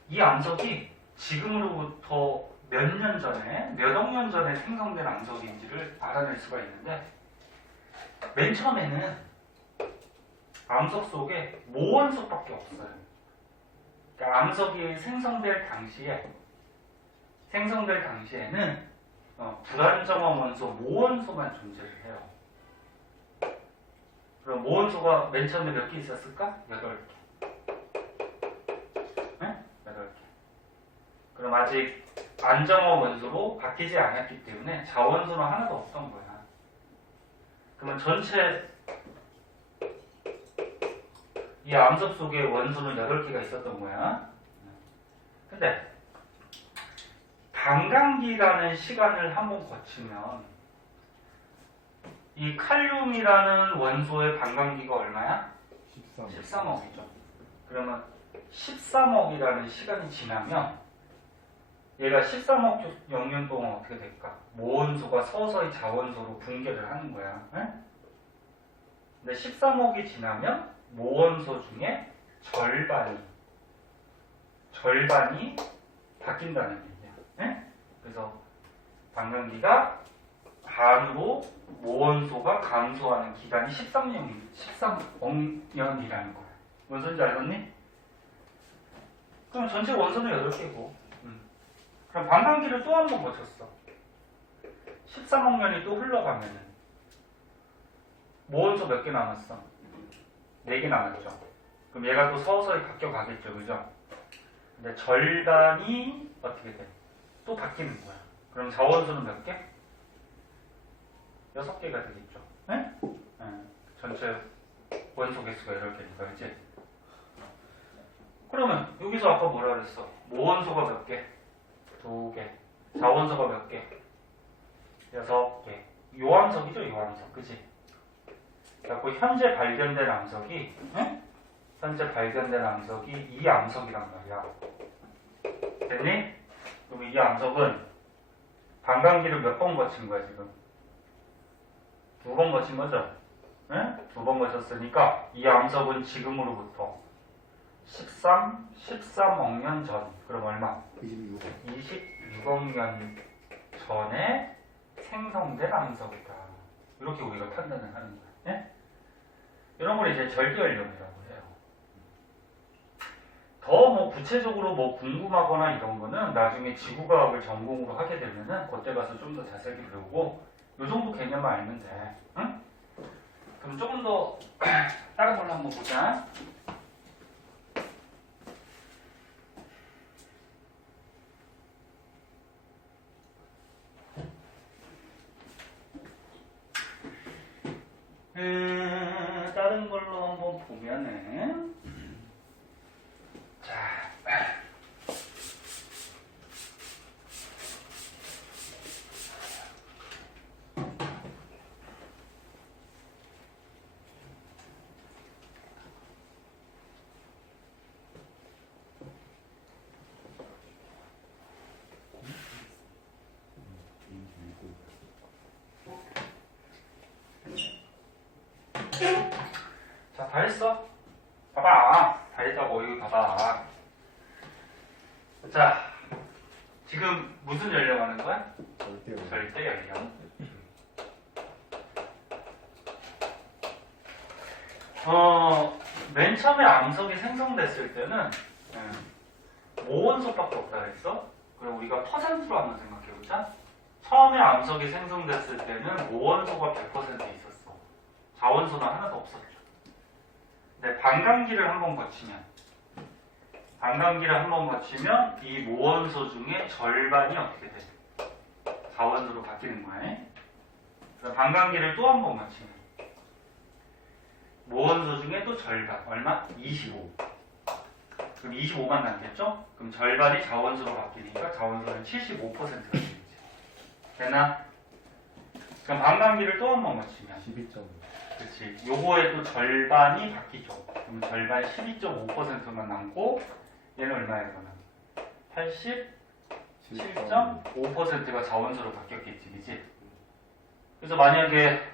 이 암석이 지금으로부터 몇 년 전에, 몇 억 년 전에 생성된 암석인지를 알아낼 수가 있는데, 맨 처음에는 암석 속에 모원석밖에 없어요. 그러니까 암석이 생성될 당시에는 불안정화 원소 모원소만 존재를 해요. 그럼 모원소가 맨 처음에 몇 개 있었을까? 8개. 네? 8개. 그럼 아직 안정화 원소로 바뀌지 않았기 때문에 자원소는 하나도 없던 거야. 그러면 전체 이 암석 속에 원소는 8개가 있었던 거야. 근데 반감기라는 시간을 한번 거치면 이 칼륨이라는 원소의 반감기가 얼마야? 13억이죠. 그러면 13억이라는 시간이 지나면 얘가 13억 영년 동안 어떻게 될까? 모원소가 서서히 자원소로 붕괴를 하는 거야. 네? 근데 13억이 지나면 모원소 중에 절반이 바뀐다는 얘기야. 네? 그래서 반감기가 반으로 모원소가 감소하는 기간이 13억 년이라는 거야. 뭔 소리인지 알겠니? 그럼 전체 원소는 8개고 그럼 반감기를 또 한 번 거쳤어. 13억 년이 또 흘러가면은 모원소 몇 개 남았어? 4개 남았죠. 그럼 얘가 또 서서히 바뀌어가겠죠. 그죠? 근데 절반이 어떻게 돼? 또 바뀌는 거야. 그럼 자원수는 몇 개? 6개가 되겠죠. 네? 네. 전체 원소 개수가 8개니까, 그치? 그러면 여기서 아까 뭐라 그랬어? 모원소가 몇 개? 2개. 자원소가 몇 개? 6개. 요암석이죠, 요암석. 그치? 그래갖고 현재 발견된 암석이, 응? 현재 발견된 암석이 이 암석이란 말이야. 됐니? 그럼 이 암석은 반감기를 몇 번 거친 거야, 지금? 2번 거친 거죠? 응? 2번 거쳤으니까 이 암석은 지금으로부터 13억 년 전. 그럼 얼마? 26억 년 전에 생성된 암석이다. 이렇게 우리가 판단을 하는 거야. 네? 이런 걸 이제 절대연령이라고 해요. 더 뭐 구체적으로 뭐 궁금하거나 이런 거는 나중에 지구과학을 전공으로 하게 되면은 그때 가서 좀 더 자세히 배우고 요 정도 개념만 알면 돼. 응? 그럼 조금 더 다른 걸로 한번 보자. 다른 걸로 한번 보면은 자 자, 다 했어? 봐봐. 다 했다고, 여기 봐봐. 자, 지금 무슨 연령 하는 거야? 절대 연령. 맨 처음에 암석이 생성됐을 때는 모원소밖에 없다 그랬어? 그럼 우리가 퍼센트로 한번 생각해보자. 처음에 암석이 생성됐을 때는 모원소가 100% 있었어. 자원소는 하나도 없었죠. 근데 반감기를 한번 거치면 이 모원소 중에 절반이 어떻게 돼? 자원소로 바뀌는 거야. 그래서 반감기를 또 한번 거치면 모원소 중에 또 절반, 얼마? 25. 그럼 25만 남겠죠? 그럼 절반이 자원소로 바뀌니까 자원소는 75%가 되겠지. 되나? 그럼 반감기를 또 한번 거치면 12.5. 그렇지. 요거에 또 절반이 바뀌죠. 그럼 절반 12.5%만 남고 얘는 얼마야 그러면? 87.5%가 자원수로 바뀌었겠지, 그지? 그래서 만약에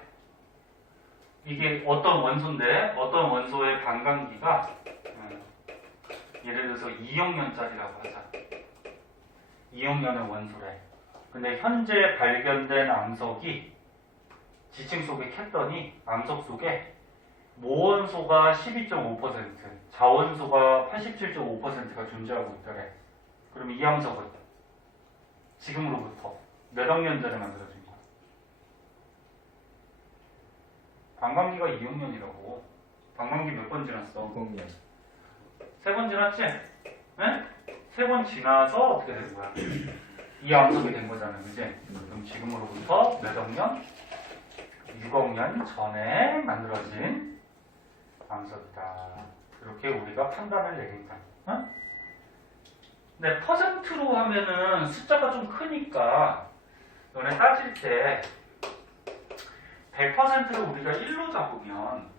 이게 어떤 원소인데 어떤 원소의 반감기가 예를 들어서 2억 년짜리라고 하자. 2학년의 원소래. 근데 현재 발견된 암석이 지층 속에 캤더니 암석 속에 모원소가 12.5%, 자원소가 87.5%가 존재하고 있더래. 그럼 이 암석은 지금으로부터 몇 억 년 전에 만들어진 거야? 반감기가 2억년이라고. 반감기 몇 번 지났어? 6학년. 3번 지났지? 네? 3번 지나서 어떻게 된 거야? 이 암석이 된 거잖아, 그지? 그럼 지금으로부터 몇 억 년? 6억 년 전에 만들어진 암석이다. 이렇게 우리가 판단을 내린다. 어? 근데 퍼센트로 하면은 숫자가 좀 크니까 너네 따질 때 100%를 우리가 1로 잡으면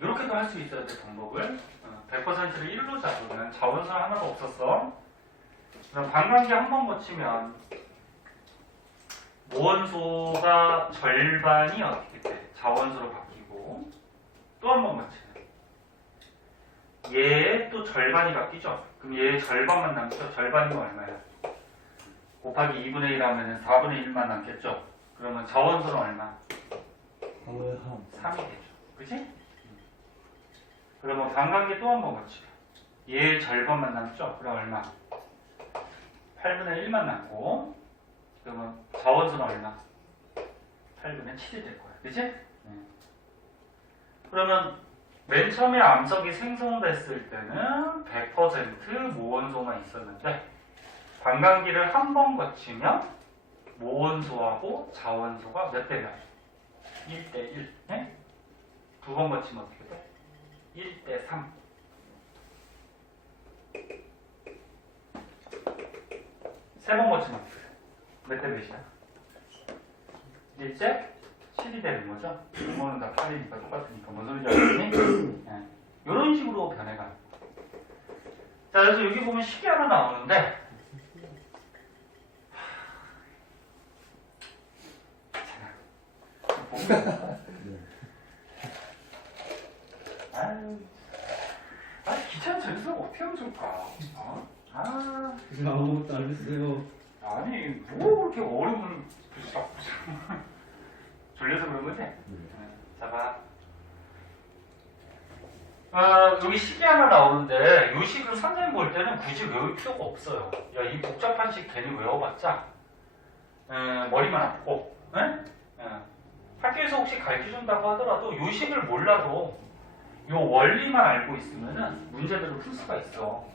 이렇게도 할 수 있어야 돼, 방법을. 100%를 1로 잡으면 자원수 하나도 없었어. 그럼 반감기 한 번 거치면 모원소가 절반이 어떻게 돼? 자원수로 바뀌고 또 한 번 거치면 얘의 또 절반이 바뀌죠? 그럼 얘의 절반만 남죠? 절반이면 얼마야? 곱하기 2분의 1 하면 4분의 1만 남겠죠? 그러면 자원수는 얼마? 3이 되죠. 그치? 그러면 반감기 또 한 번 거치면 얘의 절반만 남죠? 그럼 얼마? 8분의 1만 남고 그러면 자원수는 얼마? 8분의 7이 될 거야. 그치? 그러면 맨 처음에 암석이 생성됐을 때는 100% 모원소만 있었는데 반감기를 한 번 거치면 모원소하고 자원소가 몇 대 몇? 1대 1. 네? 두 번 거치면 어떻게 돼? 1대 3. 세 번 거치면 어떻게 돼? 몇 대 몇이야? 1대 7이 되는 거죠? 이거는 다 8이니까 똑같으니까 뭔 소리인지 알겠니? 네. 이런 식으로 변해가. 자, 그래서 여기 보면 식이 하나 나오는데 귀찮은 전수가 어떻게 하면 좋을까? 아무것도 안 했어요. 아니, 뭐 그렇게 어려운 졸려서 그런 거지? 자, 봐. 여기 식이 하나 나오는데 이 식을 선생님 볼 때는 굳이 외울 필요가 없어요. 야, 이 복잡한 식 괜히 외워봤자 머리만 아프고 학교에서 혹시 가르쳐준다고 하더라도 이 식을 몰라도 이 원리만 알고 있으면 문제들을 풀 수가 있어.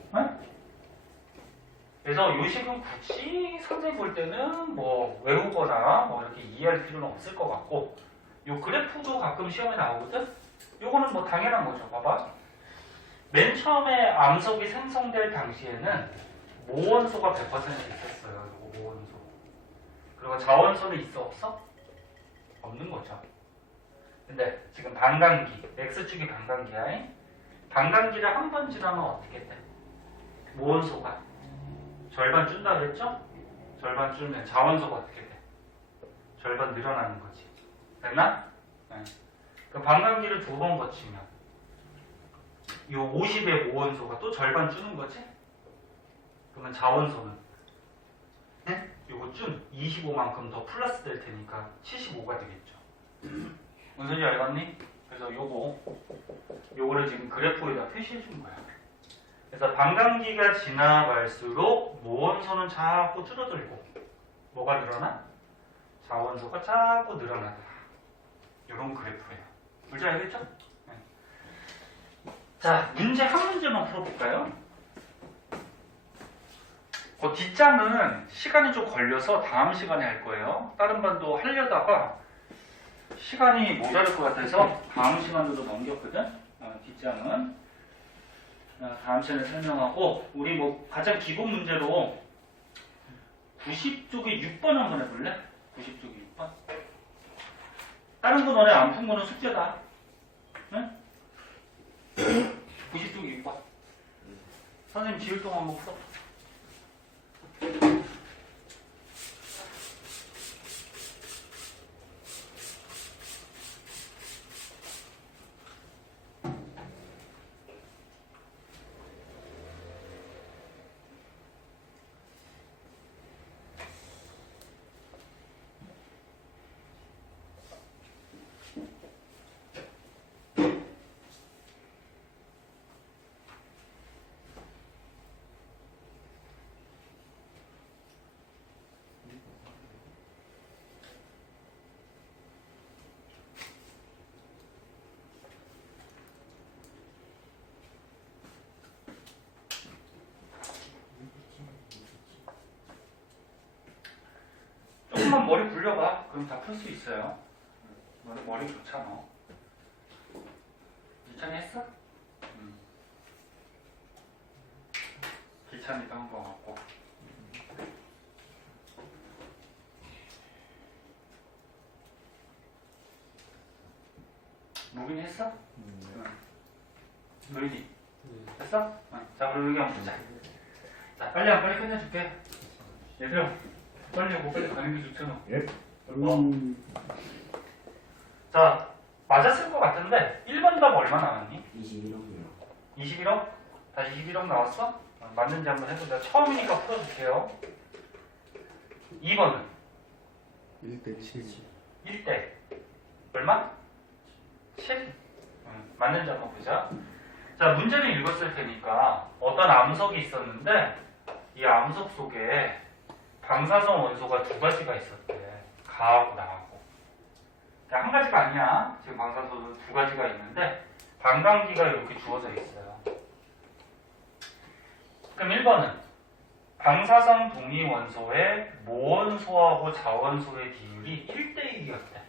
그래서 이 식은 굳이 선생님 볼 때는 뭐 외우거나 뭐 이렇게 이해할 필요는 없을 것 같고 이 그래프도 가끔 시험에 나오거든? 요거는 뭐 당연한 거죠. 봐봐. 맨 처음에 암석이 생성될 당시에는 모원소가 100% 있었어요. 요거 모원소. 그리고 자원소는 있어 없어? 없는 거죠. 근데 지금 반감기, X축이 반감기야. 반감기를 한 번 지나면 어떻게 돼? 모원소가 절반 준다 그랬죠? 절반 줄면 자원소가 어떻게 돼? 절반 늘어나는 거지. 됐나? 네. 그 반감기를 두 번 거치면 이 50의 모원소가 또 절반 주는 거지? 그러면 자원소는 네? 요거 준 25만큼 더 플러스 될 테니까 75가 되겠죠. 무슨 소리 알겠니? 그래서 요거를 지금 그래프에다 표시해 준 거야. 그래서 반감기가 지나갈수록 모원소는 자꾸 줄어들고 뭐가 늘어나? 자원소가 자꾸 늘어나다. 이런 그래프예요. 뭔지 알겠죠? 네. 자, 문제 한 문제만 풀어볼까요? 그 뒷장은 시간이 좀 걸려서 다음 시간에 할 거예요. 다른 반도 하려다가 시간이 모자랄 것 같아서 다음 시간으로 넘겼거든. 뒷장은 다음 시간에 설명하고 우리 뭐 가장 기본 문제로 90쪽에 6번 한번 해볼래? 90쪽에 6번. 다른 거 너네 안 푼 거는 숙제다. 응? 90쪽에 6번. 선생님 지울 동안 한번 풀어. 한번 머리 굴려봐. 그럼 다 풀 수 있어요. 머리 좋잖아. 이찬이 했어? 기찬이도 한 번 하고. 무빈이 했어? 노인이 했어? 자, 그럼 여기 한번 보자. 자, 빨리 끝내줄게. 얘들아, 빨리 하고 빨리 가는 게 좋잖아. 예? 자, 맞았을 것 같은데 1번 답 얼마 나왔니? 21억이요. 21억? 다시 21억 나왔어? 맞는지 한번 해보자. 처음이니까 풀어줄게요. 2번은 1대 7. 1대 얼마? 7? 맞는지 한번 보자. 자, 문제를 읽었을 테니까 어떤 암석이 있었는데 이 암석 속에 방사성 원소가 두 가지가 있었대. 가하고 나하고. 한 가지가 아니야. 지금 방사선은 두 가지가 있는데 반감기가 이렇게 주어져 있어요. 그럼 1번은 방사성 동위 원소의 모원소하고 자원소의 비율이 1대1이었대.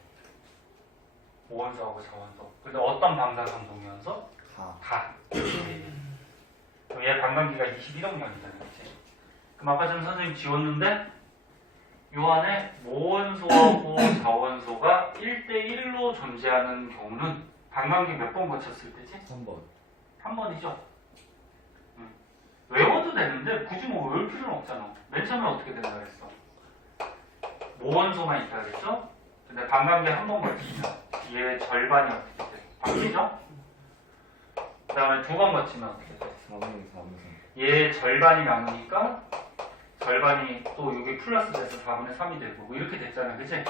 모원소하고 자원소. 근데 어떤 방사성 동위 원소? 가. 그럼 얘 반감기가 21억 년이잖아. 그치? 그럼 아까 전에 선생님 지웠는데 요 안에 모원소하고 자원소가 1대1로 존재하는 경우는 반감기 몇 번 거쳤을 때지? 3번. 한 번이죠. 외워도 되는데 굳이 뭐 외울 필요는 없잖아. 맨 처음에 어떻게 된다 그랬어? 모원소만 있다 그랬죠? 근데 반감기 한 번 거치면 얘 절반이 어떻게 돼? 바뀌죠? 그 다음에 두 번 거치면 어떻게 돼? 4분의 4분의 얘 절반이 남으니까 절반이 또 여기 플러스 돼서 4분의 3이 되고 뭐 이렇게 됐잖아. 그치?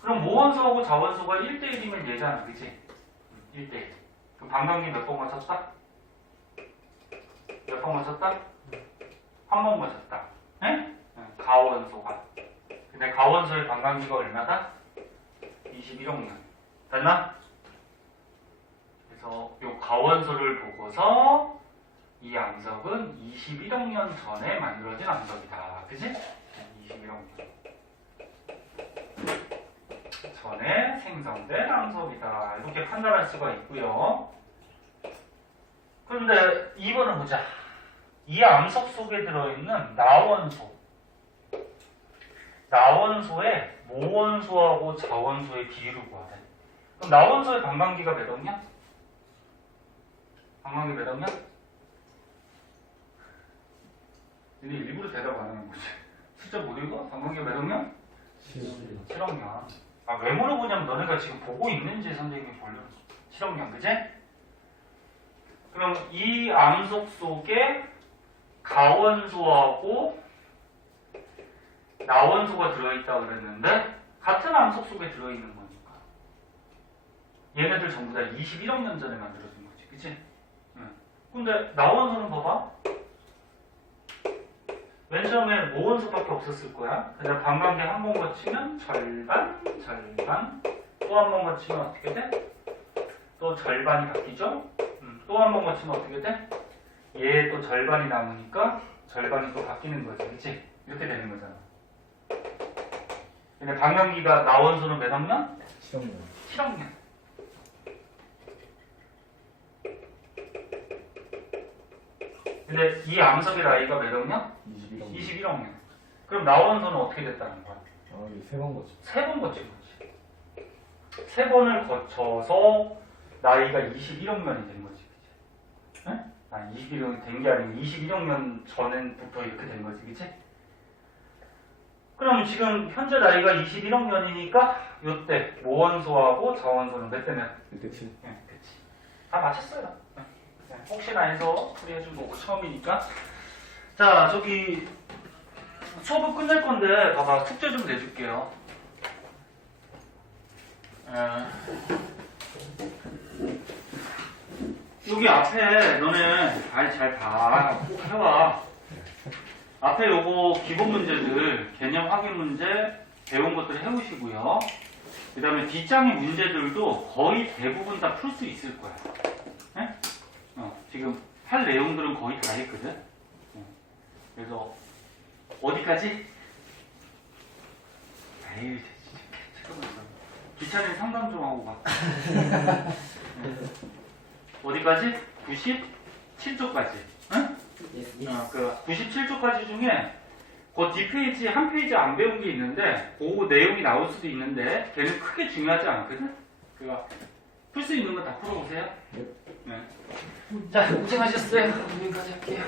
그럼 모원소하고 자원소가 1대1이면 얘잖아. 그치? 1대1. 그럼 반감기 몇 번 거쳤다? 몇 번 거쳤다? 한 번 거쳤다. 에? 가원소가. 근데 가원소의 반감기가 얼마다? 21억 년. 됐나? 그래서 이 가원소를 보고서 이 암석은 21억 년 전에 만들어진 암석이다. 그치? 21억 년 전에 생성된 암석이다. 이렇게 판단할 수가 있고요. 그런데 2번은 보자. 이 암석 속에 들어있는 나원소. 나원소의 모원소하고 자원소의 비율을 구하래. 그럼 나원소의 반감기가 몇 억년? 반감기 몇 억년? 얘네 일부러 대답 안 하는 거지. 숫자 못 읽어? 반감기 몇 억년? 7억 년. 아, 왜 물어보냐면 너네가 지금 보고 있는지 선생님이 보려고. 7억 년, 그지? 그럼 이 암석 속에 가원소하고 나원소가 들어있다 그랬는데 같은 암석 속에 들어있는 거니까 얘네들 전부 다 21억 년 전에 만들어진 거지. 그치? 근데 나원소는 봐봐. 맨 처음에 모원소밖에 없었을 거야. 근데 반감기 한 번 거치면 절반, 또 한 번 거치면 어떻게 돼? 또 절반이 바뀌죠? 또 한 번 거치면 어떻게 돼? 얘 또 절반이 남으니까 절반이 또 바뀌는 거지. 그치? 이렇게 되는 거잖아. 근데 반감기가 나원소는 몇 억 년? 7억 년. 7억 년. 근데 이 암석의 나이가 몇 억 년? 21억 년. 21억 년. 그럼 나원소는 어떻게 됐다는 거야? 아, 이게 3번 거죠. 3번 거친 거지. 3번을 거쳐서 나이가 21억 년이 된 거지. 그치? 응? 아, 21억이 된 게 아니고 21억 년 전부터 이렇게 된 거지. 그치? 그럼 지금 현재 나이가 21억 년이니까 이때 모원소하고 자원소는 몇 대면? 1대 7. 응, 그치. 다 맞췄어요. 응. 혹시나 해서 풀이해준 거고 처음이니까. 자, 저기 수업을 끝낼 건데 봐봐. 숙제 좀 내줄게요. 여기 앞에 너네 잘 봐. 꼭 해와. 앞에 요거 기본 문제들, 개념 확인 문제 배운 것들 해오시고요. 그 다음에 뒷장의 문제들도 거의 대부분 다 풀 수 있을 거야. 네? 지금 할 내용들은 거의 다 했거든. 그래서 어디까지? 에이, 잠깐만. 귀찮으면 상담 좀 하고 가. 네. 어디까지? 97쪽까지. 응? 그 97쪽까지 중에 그 뒷페이지 한 페이지 안 배운 게 있는데 그 내용이 나올 수도 있는데 걔는 크게 중요하지 않거든? 그거 풀 수 있는 거 다 풀어보세요. 네. 자, 고생하셨어요. 여기까지 할게요.